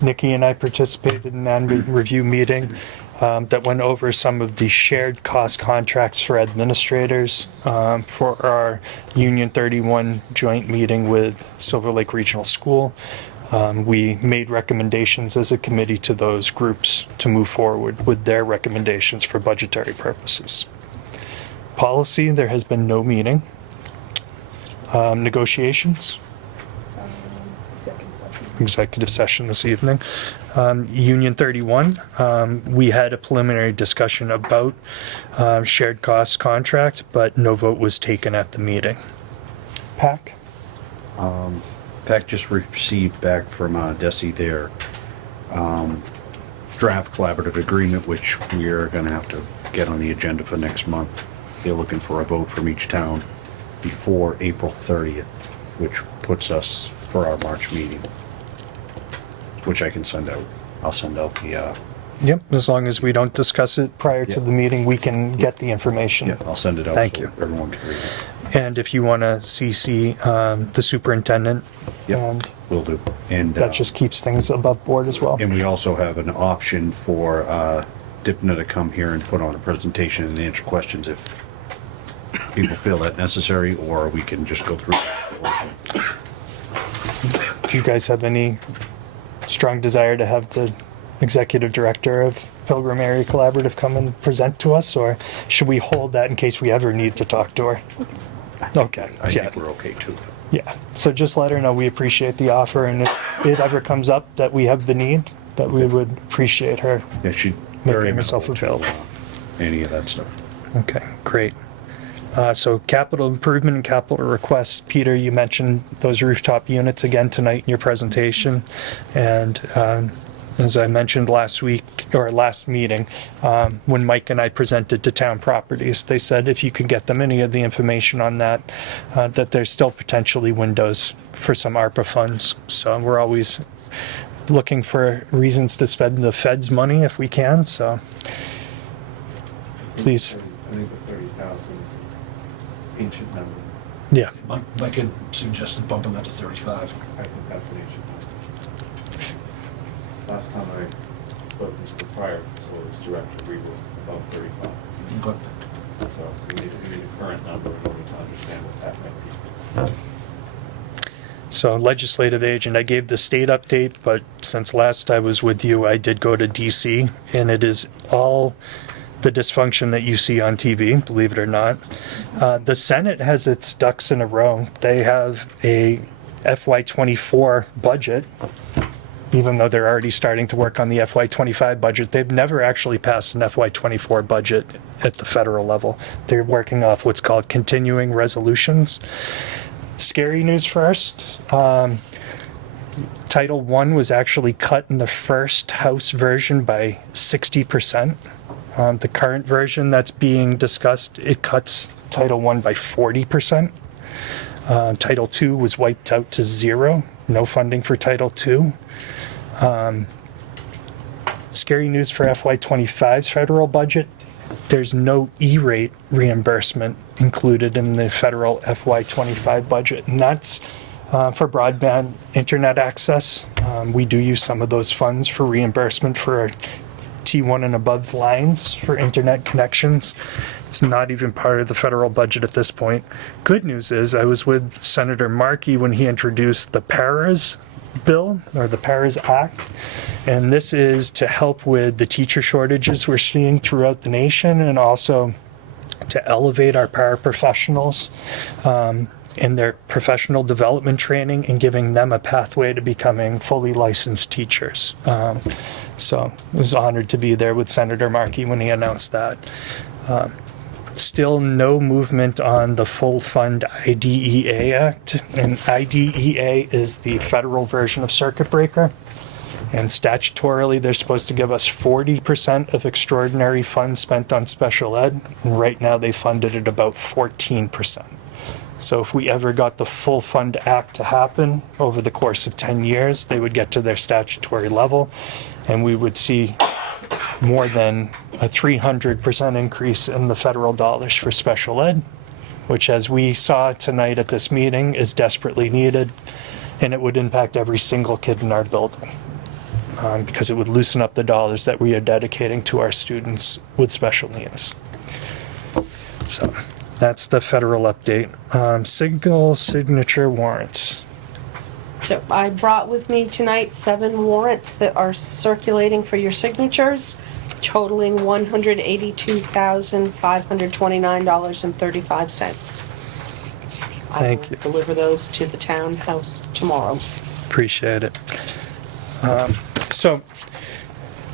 Nikki and I participated in an admin review meeting that went over some of the shared cost contracts for administrators for our Union 31 joint meeting with Silver Lake Regional School. We made recommendations as a committee to those groups to move forward with their recommendations for budgetary purposes. Policy, there has been no meeting. Negotiations, executive session this evening. Union 31, we had a preliminary discussion about shared costs contract, but no vote was taken at the meeting. PAC? PAC just received back from DESI their draft collaborative agreement, which we're gonna have to get on the agenda for next month. They're looking for a vote from each town before April 30th, which puts us for our March meeting, which I can send out. I'll send out the, Yep, as long as we don't discuss it prior to Yep. the meeting, we can get the information. yeah, I'll send it out. Thank so you. Everyone can read it. And if you want to CC the superintendent, Yep, and will do. And that just keeps things above board as well. and we also have an option for DIPNA to come here and put on a presentation and answer questions if people feel that necessary, or we can just go through. Do you guys have any strong desire to have the executive director of Pilgrim Area Collaborative come and present to us, or should we hold that in case we ever need to talk to her? Okay, I yeah, think we're okay too. yeah. So just let her know we appreciate the offer, and if it ever comes up that we have the need, that we would appreciate her. Yeah, she Making very herself amenable to, available. any of that stuff. Okay, great. So capital improvement and capital requests. Peter, you mentioned those rooftop units again tonight in your presentation. And as I mentioned last week, or last meeting, when Mike and I presented to Town Properties, they said if you could get them any of the information on that, that there's still potentially windows for some ARPA funds. So we're always looking for reasons to spend the Fed's money if we can, so please. I think the 30,000 is ancient number. Yeah. My kid suggested bumping that to 35. I think that's what it should be. Last time I spoke to the prior facilities director, we were above 35. Okay. So we need a current number in order to understand what that might be. So legislative agent, I gave the state update, but since last I was with you, I did go to DC, and it is all the dysfunction that you see on TV, believe it or not. The Senate has its ducks in a row. They have a FY24 budget, even though they're already starting to work on the FY25 budget. They've never actually passed an FY24 budget at the federal level. They're working off what's called continuing resolutions. Scary news first. Title I was actually cut in the first House version by 60%. The current version that's being discussed, it cuts Title I by 40%. Title II was wiped out to zero. No funding for Title II. Scary news for FY25's federal budget. There's no E-rate reimbursement included in the federal FY25 budget, and that's for broadband internet access. We do use some of those funds for reimbursement for our T1 and above lines for internet connections. It's not even part of the federal budget at this point. Good news is I was with Senator Markey when he introduced the PARAS bill, or the PARAS Act, and this is to help with the teacher shortages we're seeing throughout the nation, and also to elevate our paraprofessionals in their professional development training and giving them a pathway to becoming fully licensed teachers. So I was honored to be there with Senator Markey when he announced that. Still no movement on the full fund IDEA Act, and IDEA is the federal version of circuit breaker, and statutorily they're supposed to give us 40% of extraordinary funds spent on special ed, and right now they funded at about 14%. So if we ever got the full fund act to happen over the course of 10 years, they would get to their statutory level, and we would see more than a 300% increase in the federal dollars for special ed, which, as we saw tonight at this meeting, is desperately needed, and it would impact every single kid in our building, because it would loosen up the dollars that we are dedicating to our students with special needs. So that's the federal update. Single signature warrants. So I brought with me tonight 7 warrants that are circulating for your signatures, totaling $182,529.35. Thank you. I will deliver those to the townhouse tomorrow. Appreciate it. So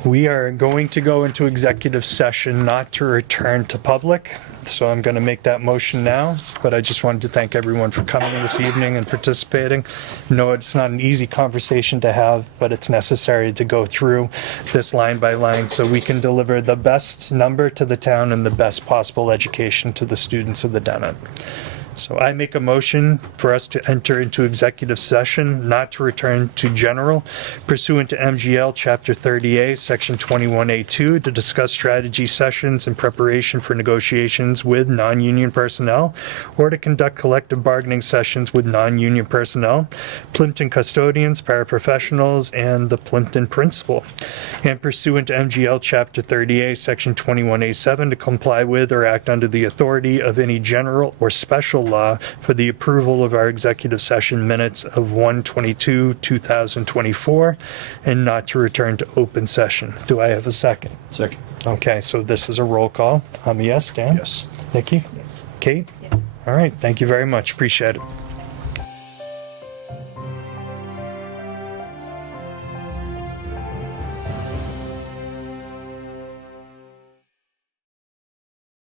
we are going to go into executive session, not to return to public. So I'm going to make that motion now, but I just wanted to thank everyone for coming this evening and participating. No, it's not an easy conversation to have, but it's necessary to go through this line by line so we can deliver the best number to the town and the best possible education to the students of the Dennett. So I make a motion for us to enter into executive session, not to return to general, pursuant to MGL Chapter 30A, Section 21A2, to discuss strategy sessions in preparation for negotiations with non-union personnel, or to conduct collective bargaining sessions with non-union personnel, Plympton custodians, paraprofessionals, and the Plympton principal. And pursuant to MGL Chapter 30A, Section 21A7, to comply with or act under the authority of any general or special law for the approval of our executive session minutes of 1/22/2024, and not to return to open session. Do I have a second? Second. Okay, so this is a roll call. Yes, Dan? Yes. Nikki? Yes. Kate? Yes. All right, thank you very much. Appreciate it.